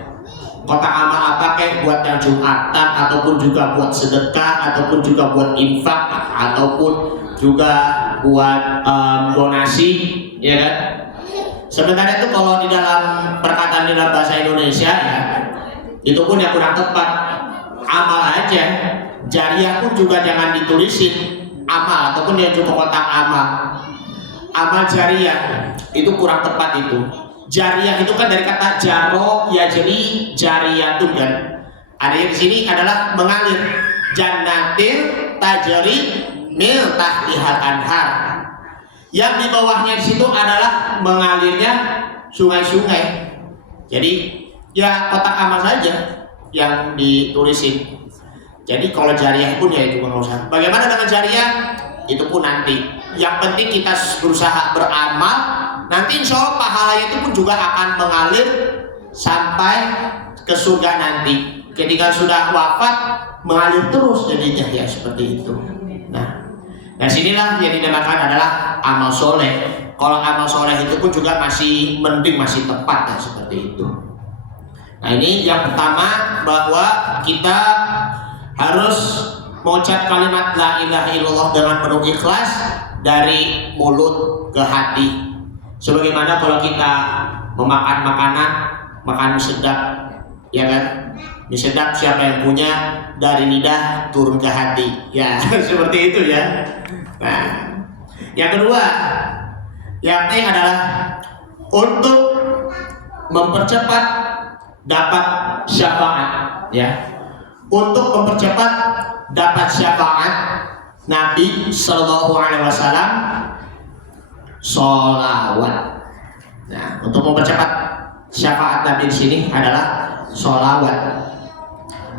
Kotak amal apa kayak buat yang Jumatan, ataupun juga buat sedekah, ataupun juga buat infak, ataupun juga buat donasi, ya kan? Sebenarnya itu kalau di dalam perkataan di dalam bahasa Indonesia ya, itu pun yang kurang tepat. Amal aja, jariah pun juga jangan ditulisin amal, ataupun yang cuma kotak amal. Amal jariah itu kurang tepat itu. Jariah itu kan dari kata jaro ya, jadi jariyatun kan. Adanya di sini adalah mengalir. Jannatin tajri mil tahtihal anhar. Yang di bawahnya di situ adalah mengalirnya sungai-sungai. Jadi ya kotak amal saja yang ditulisin. Jadi kalau jariah pun ya itu nggak usah. Bagaimana dengan jariah? Itu pun nanti. Yang penting kita berusaha beramal. Nanti insya Allah pahalanya itu pun juga akan mengalir sampai ke surga nanti. Ketika sudah wafat mengalir terus jadinya ya seperti itu. Nah, sinilah yang dinamakan adalah amal soleh. Kalau amal soleh itu pun juga masih mending, masih tepat ya seperti itu. Nah ini yang pertama, bahwa kita harus mengucap kalimat la ilaha illallah dengan penuh ikhlas dari mulut ke hati. Sebagaimana kalau kita memakan makanan, makan sedap, ya kan? Mie sedap siapa yang punya, dari lidah turun ke hati, ya seperti itu ya. Nah, yang kedua, yakni adalah untuk mempercepat dapat syafaat, ya. Untuk mempercepat dapat syafaat, Nabi Shallallahu Alaihi Wasallam sholawat. Nah, untuk mempercepat syafaat Nabi di sini adalah sholawat.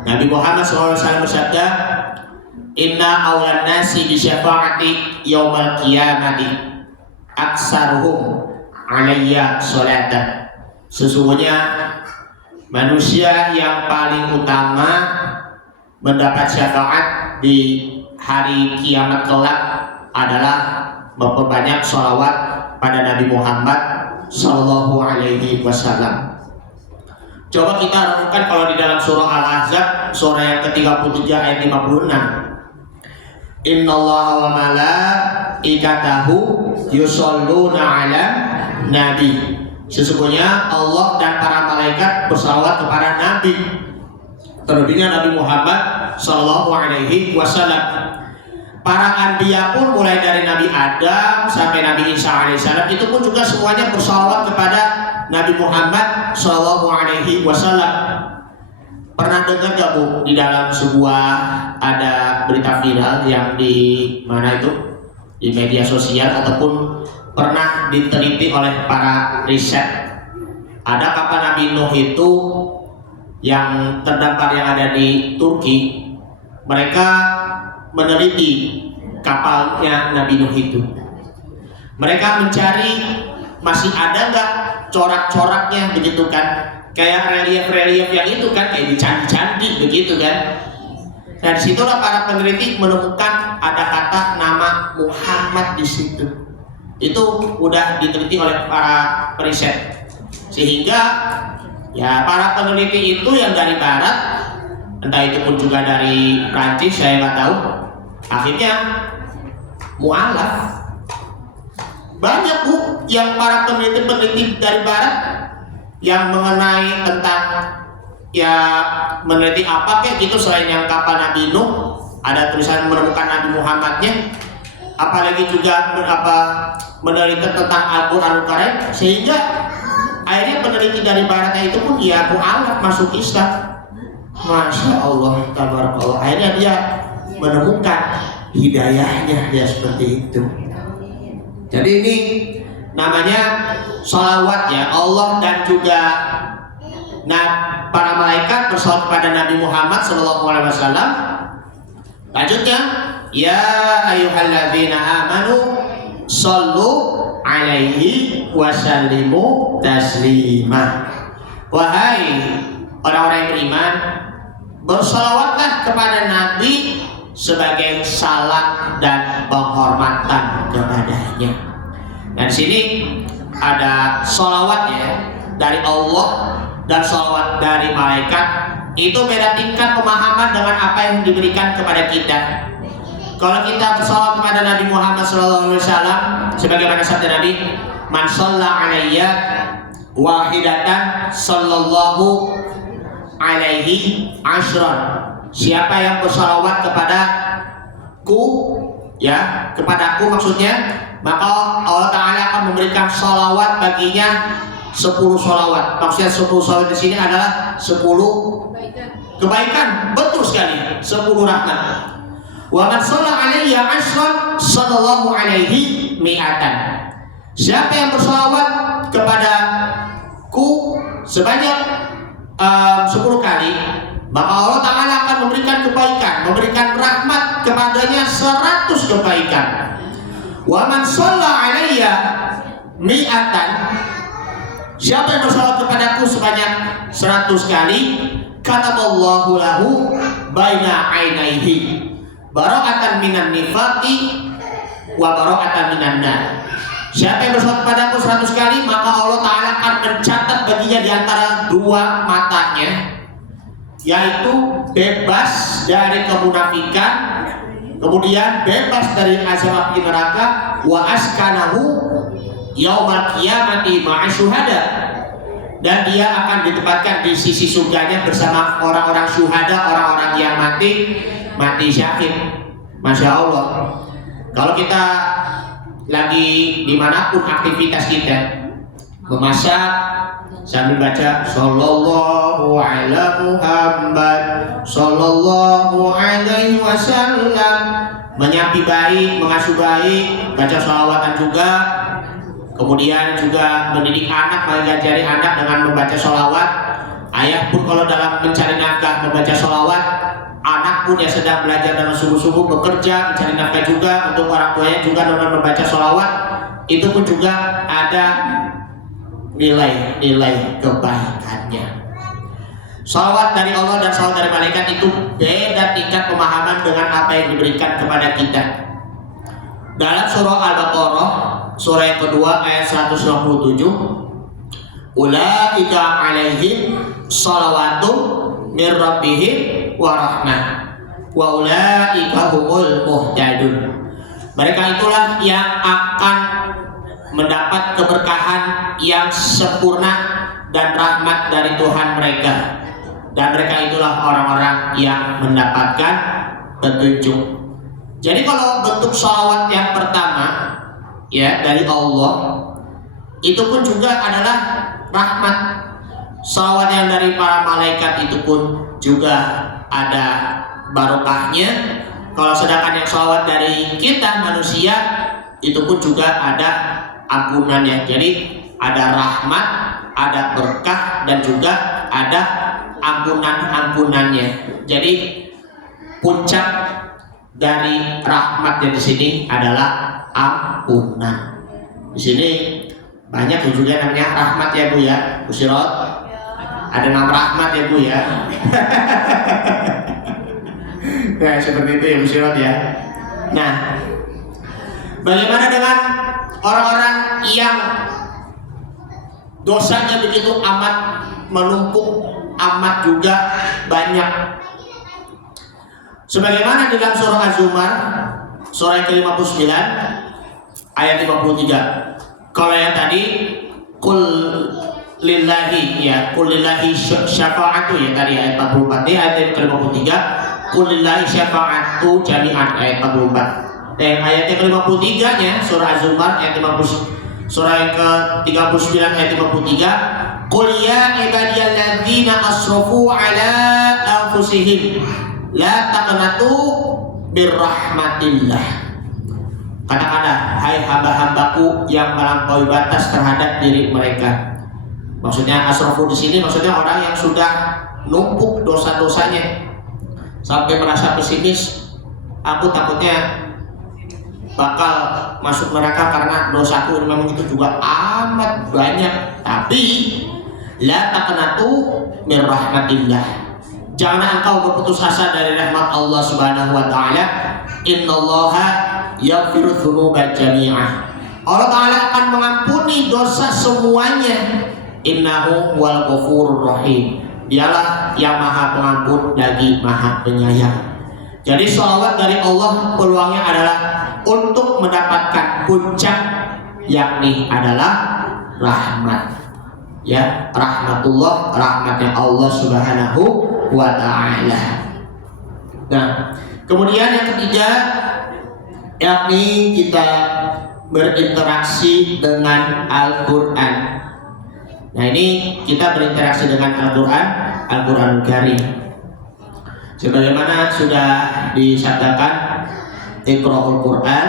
Nabi Muhammad SAW bersabda, Inna awlan nasi bi syafaati yaumal qiyamati aksaruhum alayya sholatan. Sesungguhnya manusia yang paling utama mendapat syafaat di hari kiamat kelak adalah memperbanyak sholawat pada Nabi Muhammad Sallallahu Alaihi Wasallam. Coba kita renungkan kalau di dalam surah Al-Ahzab, surah yang ke-33 ayat 56. Innallaha wa malaikatahu yusholluna ala nabi. Sesungguhnya Allah dan para malaikat bersalawat kepada Nabi, terlebihnya Nabi Muhammad Sallallahu Alaihi Wasallam. Para anbiya pun mulai dari Nabi Adam sampai Nabi Isa alaihissalam itu pun juga semuanya bersalawat kepada Nabi Muhammad Sallallahu Alaihi Wasallam. Pernah dengar gak Bu, di dalam sebuah ada berita viral yang di mana itu, di media sosial, ataupun pernah diteliti oleh para riset, ada kapal Nabi Nuh itu yang terdampar yang ada di Turki. Mereka meneliti kapalnya Nabi Nuh itu. Mereka mencari masih ada nggak corak-coraknya begitu kan, kayak relief-relief yang itu kan, kayak di candi-candi begitu kan. Dan disitulah para peneliti menemukan ada kata nama Muhammad di situ. Itu udah diteliti oleh para periset, sehingga ya para peneliti itu yang dari barat, entah itu pun juga dari Prancis, saya nggak tahu, akhirnya mualaf. Banyak Bu yang para peneliti dari barat yang mengenai tentang ya meneliti apa kayak gitu selain yang kapal Nabi Nuh, ada tulisan menemukan Nabi Muhammadnya, apalagi juga meneliti tentang Al-Quranul Karim, sehingga akhirnya peneliti dari baratnya itu pun ya mualaf masuk Islam. Masya Allah, tabarakallah. Akhirnya dia menemukan hidayahnya, dia seperti itu. Jadi ini namanya sholawat ya. Allah dan juga para malaikat bersalawat kepada Nabi Muhammad SAW. Lanjutnya, ya ayyuhalladzina amanu shollu alaihi wasallimu taslima. Wahai orang-orang yang beriman, bersalawatlah kepada Nabi sebagai salam dan penghormatan kepadanya. Dan sini ada salawat ya dari Allah dan salawat dari malaikat. Itu beda tingkat pemahaman dengan apa yang diberikan kepada kita. Kalau kita bersalawat kepada Nabi Muhammad SAW, sebagaimana sabda Nabi, man shalla alayya wahidatan sallallahu alaihi ashran. Siapa yang bersalawat kepadaku, ya, kepadaku maksudnya, maka Allah Ta'ala akan memberikan salawat baginya 10 salawat. Maksudnya 10 salawat di sini adalah 10 kebaikan. Betul sekali, 10 rahmat. Wa man shalla alayya ashran sallallahu alaihi mi'atan. Siapa yang bersalawat kepadaku sebanyak 10 kali, maka Allah Ta'ala akan memberikan kebaikan, memberikan rahmat kepadanya 100 kebaikan. Wa man shalla alayya mi'atan. Siapa yang bersalawat kepadaku sebanyak 100 kali, kataballahu lahu baina ainaihi bara'atan minan nifaqi wa bara'atan minan nar. Siapa yang bersalawat kepadaku 100 kali, maka Allah Ta'ala akan mencatat baginya di antara dua matanya, yaitu bebas dari kemunafikan, kemudian bebas dari azab api neraka, wa askanahu yaumal qiyamati ma'a syuhada, dan dia akan ditempatkan di sisi surganya bersama orang-orang syuhada, orang-orang yang mati syahid. Masya Allah. Kalau kita lagi dimanapun aktivitas kita, memasak sambil baca sallallahu ala Muhammad sallallahu alaihi wasallam, menyapi baik, mengasuh baik, baca sholawatan juga. Kemudian juga mendidik anak, mengajari anak dengan membaca sholawat. Ayah pun kalau dalam mencari nafkah membaca sholawat, anak pun yang sedang belajar dengan sungguh-sungguh bekerja mencari nafkah juga untuk orang tuanya juga dengan membaca sholawat. Itu pun juga ada nilai-nilai kebaikannya. Sholawat dari Allah dan sholawat dari malaikat itu beda tingkat pemahaman dengan apa yang diberikan kepada kita. Dalam surah Al-Baqarah, surah yang kedua ayat 197, ulaika alaihim shalawatum mir rabbihim wa rahmah wa ulaika humul muhtadun. Mereka itulah yang akan mendapat keberkahan yang sempurna dan rahmat dari Tuhan mereka, dan mereka itulah orang-orang yang mendapatkan petunjuk. Jadi kalau bentuk sholawat yang pertama ya dari Allah, itu pun juga adalah rahmat. Sholawat yang dari para malaikat itu pun juga ada barokahnya. Kalau sedangkan yang sholawat dari kita manusia, itu pun juga ada ampunannya. Jadi ada rahmat, ada berkah, dan juga ada ampunannya. Jadi puncak dari rahmatnya di sini adalah ampunan. Di sini banyak juga namanya rahmat ya Bu ya, Bu Sirot. Ada nama rahmat ya Bu ya. Nah seperti itu ya Bu Sirot ya. Nah, bagaimana dengan orang-orang yang dosanya begitu amat menumpuk, amat juga banyak? Sebagaimana di dalam surah Az-Zumar, surah yang ke-59 ayat 53. Kalau yang tadi kul lillahi ya, kul lillahi syafa'atu ya tadi ayat 44, ayat yang ke-53 kul lillahi syafa'atu jami'an ayat 44. Dan ayat yang ke-53 nya surah Az-Zumar ayat 50, surah yang ke-39 ayat 53, qul ya ibadiyalladzina asrafu ala anfusihim la taqnatu birrahmatillah. Katakanlah, hai hamba-hambaku yang melampaui batas terhadap diri mereka. Maksudnya asrafu di sini maksudnya orang yang sudah numpuk dosa-dosanya sampai merasa pesimis. Aku takutnya bakal masuk neraka karena dosaku memang itu juga amat banyak. Tapi la taqnatu min rahmatillah. Jangan engkau berputus asa dari rahmat Allah Subhanahu wa taala. Innallaha yaghfiru dzunuba jami'ah. Allah Ta'ala akan mengampuni dosa semuanya. Innahu wal ghafurur rahim. Dialah yang maha pengampun lagi maha penyayang. Jadi sholawat dari Allah peluangnya adalah untuk mendapatkan puncak, yakni adalah rahmat. Ya, rahmatullah, rahmatnya Allah Subhanahu wa ta'ala. Nah, kemudian yang ketiga, yakni kita berinteraksi dengan Al-Quran. Nah, ini kita berinteraksi dengan Al-Quran, Al-Quranul Karim. Sebagaimana sudah disabdakan, Iqra'ul Quran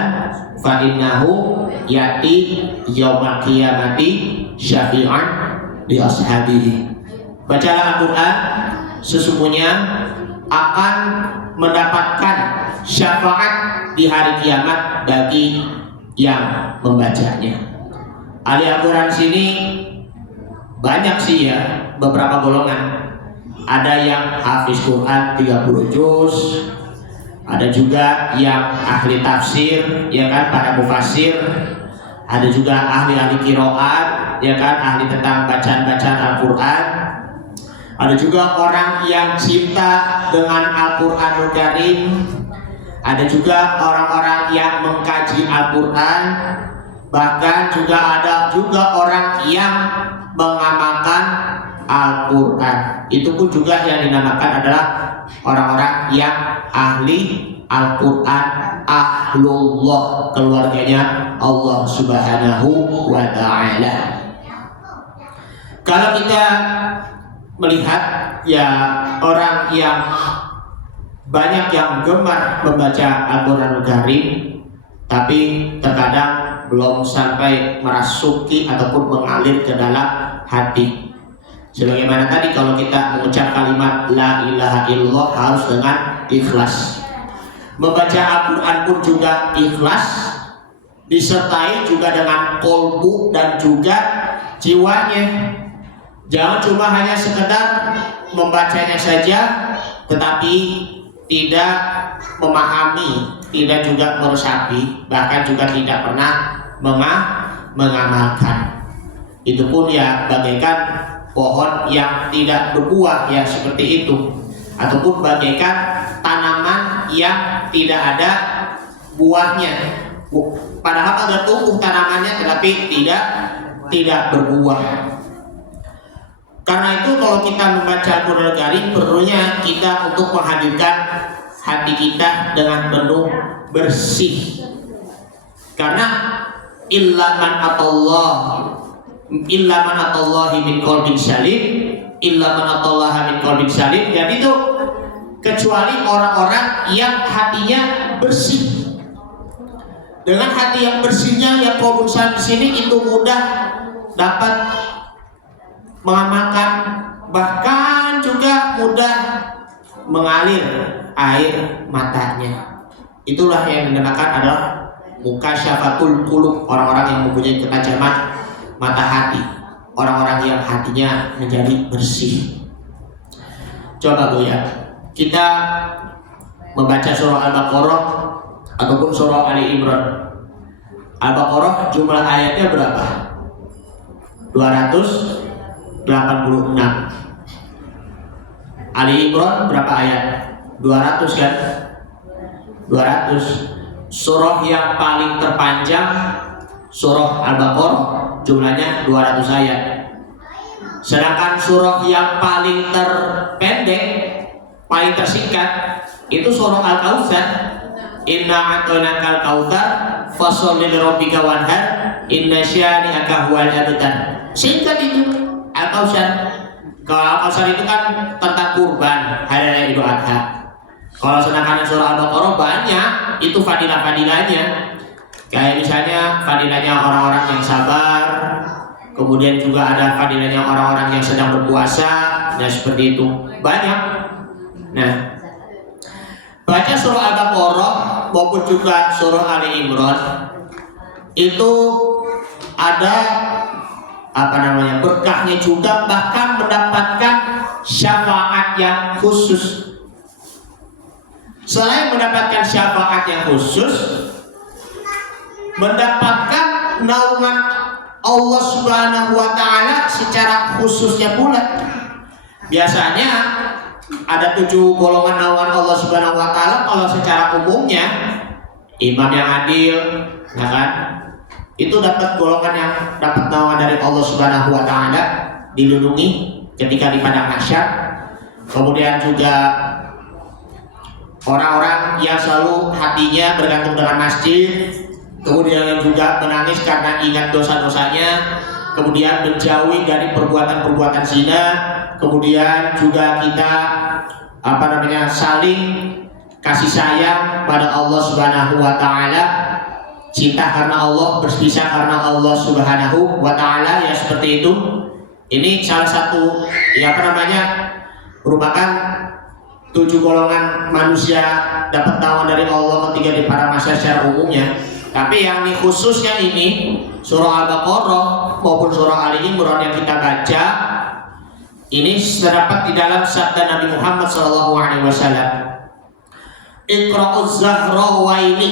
fa innahu yati yaumal qiyamati syafi'an li ashabihi. Bacalah Al-Quran, sesungguhnya akan mendapatkan syafaat di hari kiamat bagi yang membacanya. Ahli Al-Quran sini banyak sih ya, beberapa golongan. Ada yang hafiz Quran 30 juz, ada juga yang ahli tafsir, ya kan, para mufasir. Ada juga ahli-ahli qiraat, ya kan, ahli tentang bacaan-bacaan Al-Quran. Ada juga orang yang cinta dengan Al-Quranul Karim. Ada juga orang-orang yang mengkaji Al-Quran. Bahkan juga ada juga orang yang mengamalkan Al-Quran. Itu pun juga yang dinamakan adalah orang-orang yang ahli Al-Quran, ahlullah, keluarganya Allah Subhanahu wa ta'ala. Kalau kita melihat ya orang yang banyak yang gemar membaca Al-Quranul Karim, tapi terkadang belum sampai merasuki ataupun mengalir ke dalam hati. Sebagaimana tadi, kalau kita mengucap kalimat la ilaha illallah harus dengan ikhlas. Membaca Al-Quran pun juga ikhlas, disertai juga dengan kolbu dan juga jiwanya. Jangan cuma hanya sekedar membacanya saja, tetapi tidak memahami, tidak juga meresapi, bahkan juga tidak pernah mengamalkan. Itu pun ya bagaikan pohon yang tidak berbuah, ya seperti itu, ataupun bagaikan tanaman yang tidak ada buahnya. Padahal ada tumbuh tanamannya tetapi tidak berbuah. Karena itu kalau kita membaca Al-Quran Karim, perlunya kita untuk menghadirkan hati kita dengan penuh bersih. Karena illa man atallahi min qalbin salim, illa man atallaha min qalbin salim. Jadi itu kecuali orang-orang yang hatinya bersih. Dengan hati yang bersihnya, ya qalbun salim di sini itu mudah dapat mengamalkan, bahkan juga mudah mengalir air matanya. Itulah yang dinamakan adalah mukasyafatul qulub, orang-orang yang mempunyai ketajaman mata hati, orang-orang yang hatinya menjadi bersih. Coba Bu ya, kita membaca surah Al-Baqarah ataupun surah Ali Imran. Al-Baqarah jumlah ayatnya berapa? 286. Ali Imran berapa ayat? 200 kan? 200. Surah yang paling terpanjang surah Al-Baqarah, jumlahnya 200 ayat. Sedangkan surah yang paling terpendek, paling tersingkat itu surah Al-Kautsar. Inna a'tainakal kautsar fasholli lirabbika wanhar inna syani'aka huwal abtar. Singkat itu Al-Kautsar. Kalau Al-Kautsar itu kan tentang kurban hari raya Idul Adha. Kalau sedangkan surah Al-Baqarah banyak itu fadilah-fadilahnya. Kayak misalnya fadilahnya orang-orang yang sabar, kemudian juga ada fadilahnya orang-orang yang sedang berpuasa, dan seperti itu banyak. Nah, baca surah Al-Baqarah maupun juga surah Ali Imran itu ada berkahnya juga, bahkan mendapatkan syafaat yang khusus. Selain mendapatkan syafaat yang khusus, mendapatkan naungan Allah Subhanahu wa Ta'ala secara khususnya pula. Biasanya ada 7 golongan naungan Allah Subhanahu wa Ta'ala. Kalau secara umumnya imam yang adil, ya kan, itu dapat golongan yang dapat naungan dari Allah Subhanahu wa Ta'ala, dilindungi ketika di padang mahsyar. Kemudian juga orang-orang yang selalu hatinya bergantung dengan masjid, kemudian juga menangis karena ingat dosa-dosanya, kemudian menjauhi dari perbuatan-perbuatan zina, kemudian juga kita saling kasih sayang pada Allah Subhanahu wa Ta'ala, cinta karena Allah, berpisah karena Allah Subhanahu wa Ta'ala, ya seperti itu. Ini salah satu merupakan 7 golongan manusia dapat naungan dari Allah ketika di padang mahsyar secara umumnya. Tapi yang khususnya ini surah Al-Baqarah maupun surah Ali Imran yang kita baca ini terdapat di dalam sabda Nabi Muhammad SAW. Iqra'uz Zahrawaini,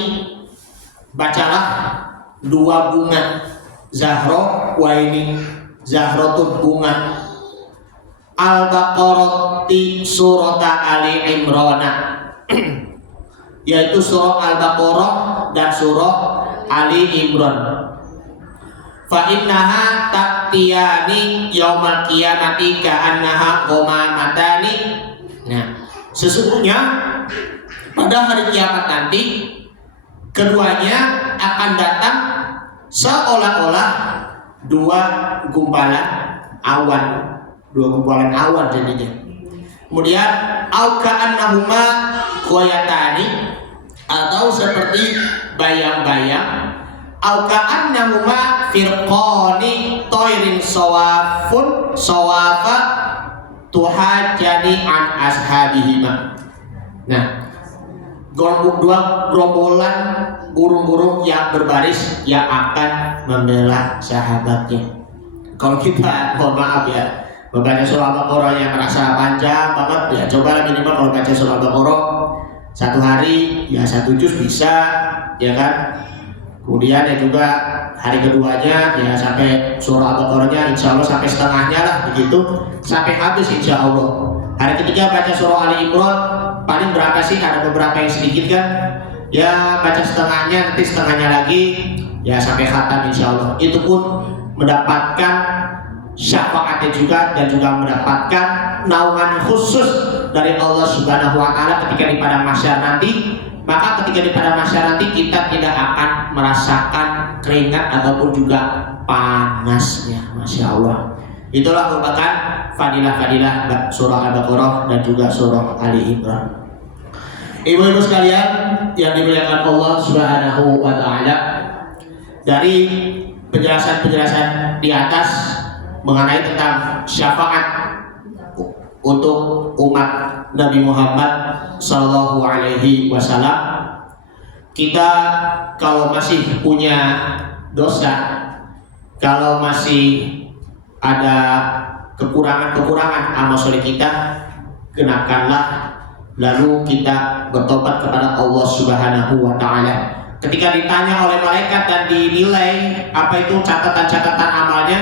bacalah 2 bunga. Zahrawaini, Zahratun bunga. Al-Baqarati surat Ali Imran, yaitu surah Al-Baqarah dan surah Ali Imran. Fa innaha ta'tiyani yaumal qiyamati ka'annaha qamamatani. Nah, sesungguhnya pada hari kiamat nanti keduanya akan datang seolah-olah 2 gumpalan awan. 2 gumpalan awan jadinya. Kemudian au ka'annahuma qoyatani, atau seperti bayang-bayang, au ka'annahuma firqani toirin sawafun sawafa tuhajani an ashabihima. Nah, 2 gerombolan burung-burung yang berbaris yang akan membela sahabatnya. Kalau kita, mohon maaf ya, membaca surah Al-Baqarah yang merasa panjang banget, ya cobalah minimal kalau baca surah Al-Baqarah 1 hari ya 1 juz bisa, ya kan. Kemudian ya juga hari keduanya ya sampai surah Al-Baqarahnya insya Allah sampai setengahnya lah, begitu sampai habis insya Allah. Hari ketiga baca surah Ali Imran, paling berapa sih, ada beberapa yang sedikit kan, ya baca setengahnya, nanti setengahnya lagi ya sampai khatam insya Allah. Itu pun mendapatkan syafaatnya juga, dan juga mendapatkan naungan khusus dari Allah Subhanahu wa Ta'ala ketika di padang mahsyar nanti. Maka ketika di padang mahsyar nanti kita tidak akan merasakan keringat ataupun juga panasnya. Masya Allah. Itulah merupakan fadilah-fadilah surah Al-Baqarah dan juga surah Ali Imran. Ibu-ibu sekalian yang dimuliakan Allah Subhanahu wa Ta'ala, dari penjelasan-penjelasan di atas mengenai tentang syafaat untuk umat Nabi Muhammad Sallallahu Alaihi Wasallam, kita kalau masih punya dosa, kalau masih ada kekurangan-kekurangan amal soleh kita, kenakanlah, lalu kita bertobat kepada Allah Subhanahu wa Ta'ala. Ketika ditanya oleh malaikat dan dinilai apa itu catatan-catatan amalnya,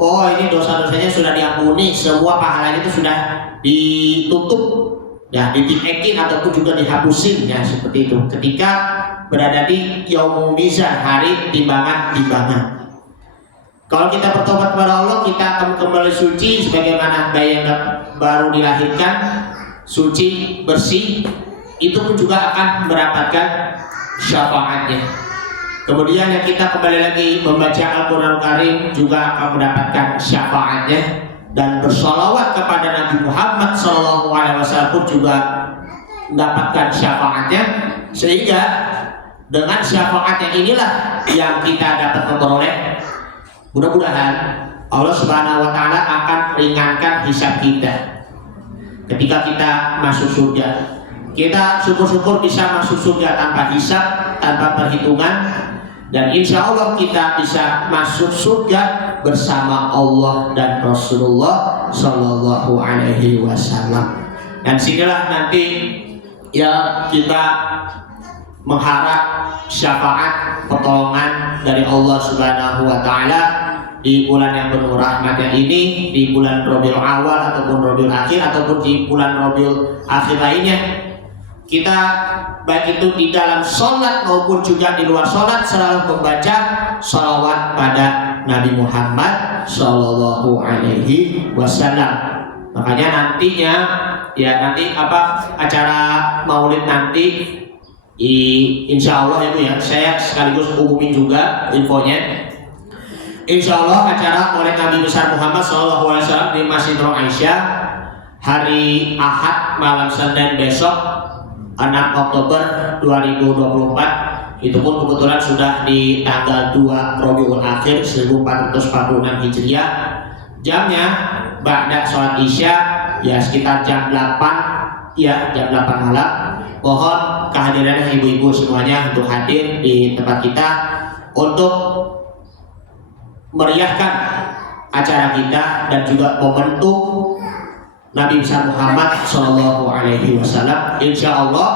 oh ini dosa-dosanya sudah diampuni, semua pahalanya itu sudah ditutup, ya ditipekin ataupun juga dihapusin, ya seperti itu. Ketika berada di yaumul mizan, hari timbangan-timbangan. Kalau kita bertobat kepada Allah, kita akan kembali suci sebagaimana bayi yang baru dilahirkan, suci, bersih. Itu pun juga akan mendapatkan syafaatnya. Kemudian yang kita kembali lagi membaca Al-Quran Karim juga akan mendapatkan syafaatnya, dan bersolawat kepada Nabi Muhammad SAW pun juga mendapatkan syafaatnya. Sehingga Dengan syafaatnya inilah yang kita dapat memperoleh. Mudah-mudahan Allah Subhanahu wa taala akan ringankan hisab kita ketika kita masuk surga. Kita syukur-syukur bisa masuk surga tanpa hisab, tanpa perhitungan, dan insya Allah kita bisa masuk surga bersama Allah dan Rasulullah Shallallahu Alaihi Wasallam. Dan sinilah nanti ya kita mengharap syafaat pertolongan dari Allah Subhanahu wa taala di bulan yang penuh rahmatnya ini, di bulan Rabiul Awal ataupun Rabiul Akhir ataupun di bulan Rabiul Akhir lainnya. Kita baik itu di dalam sholat maupun juga di luar sholat selalu membaca sholawat pada Nabi Muhammad Shallallahu Alaihi Wasallam. Makanya nantinya ya nanti acara Maulid nanti insya Allah itu ya, saya sekaligus umumin juga infonya. Insya Allah acara Maulid Nabi besar Muhammad Shallallahu Alaihi Wasallam di Masjid Aisyah hari Ahad malam Senin besok 6 Oktober 2024. Itu pun kebetulan sudah di tanggal 2 Rabiul Akhir 1446 Hijriah. Jamnya ba'da sholat Isya ya sekitar jam 8 ya, jam 8 malam. Mohon kehadiran ibu-ibu semuanya untuk hadir di tempat kita untuk meriahkan acara kita dan juga membentuk Nabi besar Muhammad Shallallahu Alaihi Wasallam. Insya Allah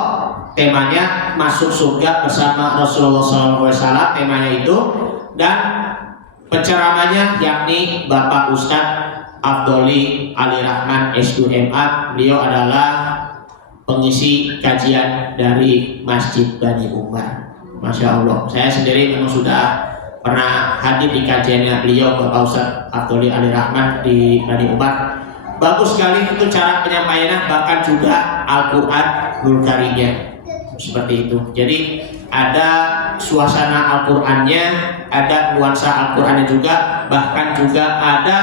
temanya masuk surga bersama Rasulullah Shallallahu Alaihi Wasallam, temanya itu, dan penceramahnya yakni Bapak Ustadz Afdoli Ali Rahman S2MA. Beliau adalah pengisi kajian dari Masjid Bani Umar. Masya Allah, saya sendiri memang sudah pernah hadir di kajiannya beliau, Bapak Ustadz Afdoli Ali Rahman di Bani Umar. Bagus sekali itu cara penyampaiannya, bahkan juga Al-Quran Nurul Karimnya seperti itu. Jadi ada suasana Al-Qurannya, ada nuansa Al-Qurannya juga, bahkan juga ada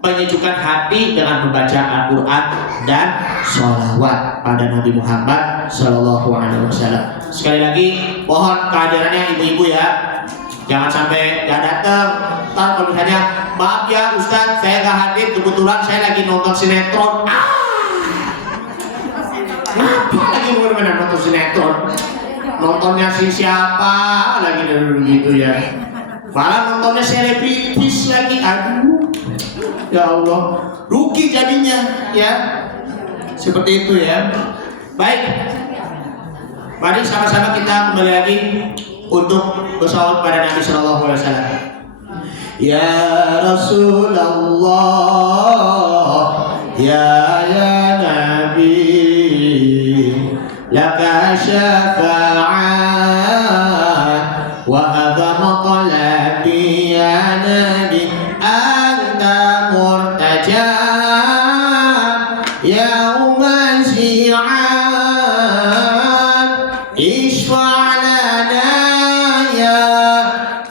penyujukan hati dengan membaca Al-Quran dan sholawat pada Nabi Muhammad Shallallahu Alaihi Wasallam. Sekali lagi mohon kehadirannya ibu-ibu ya, jangan sampai gak datang. Ntar kalau misalnya maaf ya Ustadz saya gak hadir, kebetulan saya lagi nonton sinetron. Kenapa lagi bener-bener nonton sinetron? Nontonnya si siapa lagi gitu ya, malah nontonnya selebritis lagi. Aduh ya Allah, rugi jadinya ya. Seperti itu ya. Baik, mari sama-sama kita kembali lagi untuk bersalawat pada Nabi Sallallahu Alaihi Wasallam. Ya Rasulullah, ya Nabi, laka syafa'at wa hadha maqalabi ya Nabi, anta murtaja yauma zi'an, ishfa' lana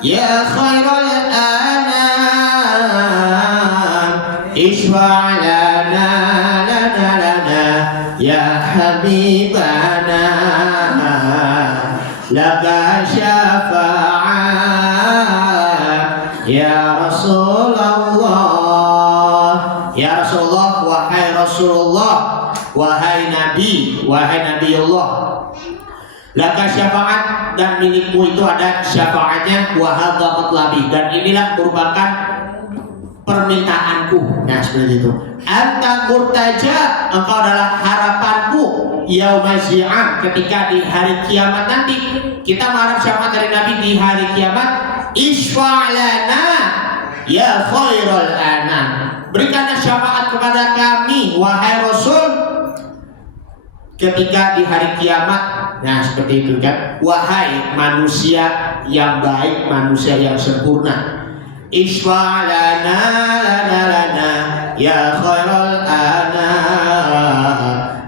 ya khairal anam, ishfa' lana ya habibana, laka syafa'at ya Rasulullah. Ya Rasulullah, wahai Rasulullah, wahai Nabi, wahai Nabiullah, laka syafaat, dan milikmu itu ada syafaatnya, wa hadza matlabi, dan inilah merupakan permintaanku. Nah seperti itu. Anta murtaja, engkau adalah harapanku, yaumaz zi'an, ketika di hari kiamat nanti. Kita mengharap syafaat dari Nabi di hari kiamat. Ishfa' lana ya khairal anam, berikanlah syafaat kepada kami wahai Rasul ketika di hari kiamat. Nah seperti itu kan, wahai manusia yang baik, manusia yang sempurna. Ishfa' lana ya khairal anam,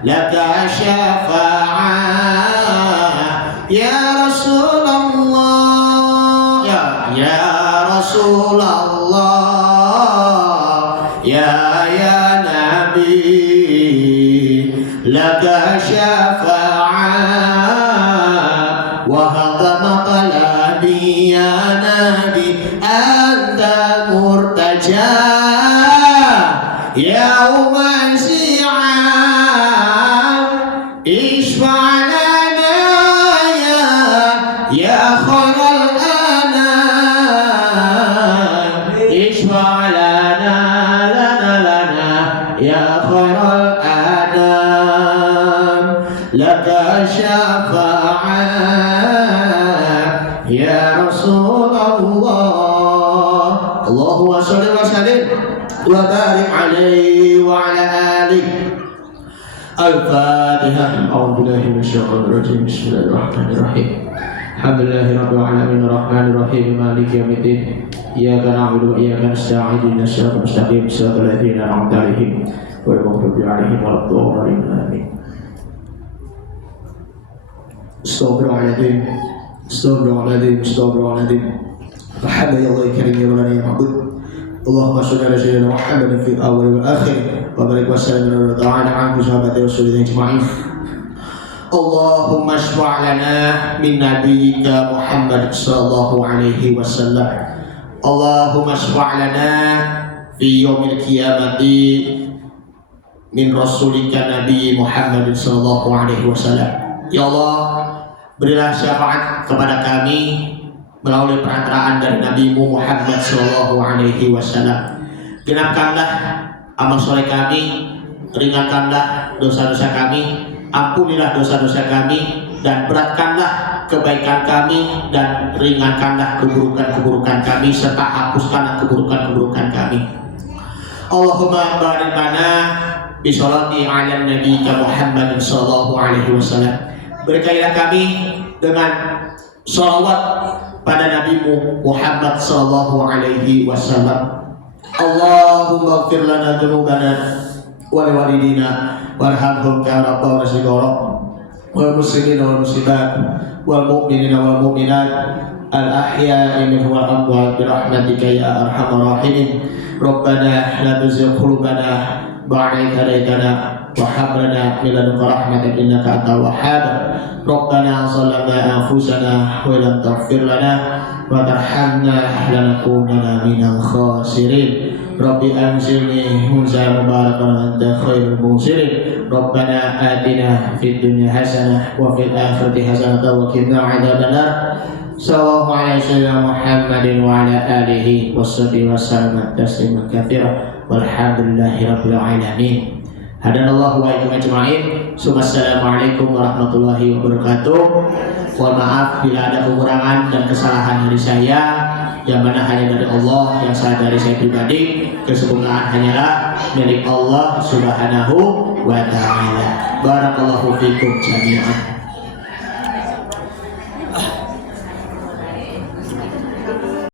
laka syafa'at ya Rasulullah, ya Rasulullah, ya Nabi, laka syafa'at wa hadha nabi ya nabi anta murtaja yauman si'am ishfa' lana ya khairal anam ishfa' lana ya khairal anam laka syafa'ah ya Rasulullah Allahumma shalli wa sallim wa barik alaihi wa ala alihi Al-Fatihah. A'udzubillahi minasyaitonir rajim. Bismillahirrahmanirrahim. Alhamdulillahi rabbil alamin arrahmanir rahim maliki yaumiddin. Iyyaka na'budu wa iyyaka nasta'in ihdinas siratal mustaqim siratal ladzina an'amta 'alaihim ghairil maghdubi 'alaihim waladdallin. Amin. Astaghfirullahaladzim. Astaghfirullahaladzim. Astaghfirullahaladzim. Alhamdulillah karim ya rabbana ya ma'bud. Allahumma shalli ala sayyidina Muhammadin fil awwal wal akhir wa barik wa sallim ala ta'ala an sahabati rasulillah ajma'in. Allahumma shfa' lana min nabiyyika Muhammad sallallahu alaihi wasallam. Allahumma shfa' lana fi yaumil qiyamati min rasulika nabi Muhammad sallallahu alaihi wasallam. Ya Allah, berilah syafaat kepada kami melalui perantaraan dari Nabi-Mu Muhammad sallallahu alaihi wasallam. Genapkanlah amal soleh kami, ringankanlah dosa-dosa kami, ampunilah dosa-dosa kami, dan beratkanlah kebaikan kami, dan ringankanlah keburukan-keburukan kami, serta hapuskanlah keburukan-keburukan kami. Allahumma barik lana bi sholati ala nabiyyika Muhammad sallallahu alaihi wasallam. Berkailah kami dengan sholawat pada Nabi-Mu Muhammad sallallahu alaihi wasallam. Allahumma ighfir lana dzunubana wa liwalidina warhamhum kama rabbauna shighara wal muslimina wal muslimat wal mu'minina wal mu'minat al ahya'i minhum wal amwat bi rahmatika ya arhamar rahimin. Rabbana la tuzigh qulubana ba'da idh hadaytana wa hab lana min ladunka rahmatan innaka antal wahhab. Rabbana zalamna anfusana wa lam taghfir lana wa tarhamna lanakunanna minal khasirin. Rabbi anzilni munzalan mubarakan wa anta khairul munzilin. Rabbana atina fid dunya hasanah wa fil akhirati hasanah wa qina adzabannar. Sallallahu alaihi wasallam Muhammadin wa ala alihi washabihi wasallam tasliman katsiran walhamdulillahi rabbil alamin. Hadanallahu wa iyyakum ajma'in. Assalamualaikum warahmatullahi wabarakatuh. Mohon maaf bila ada kekurangan dan kesalahan dari saya, yang mana hanya dari Allah, yang salah dari saya pribadi. Kesempurnaan hanyalah milik Allah Subhanahu wa ta'ala. Barakallahu fikum jami'an.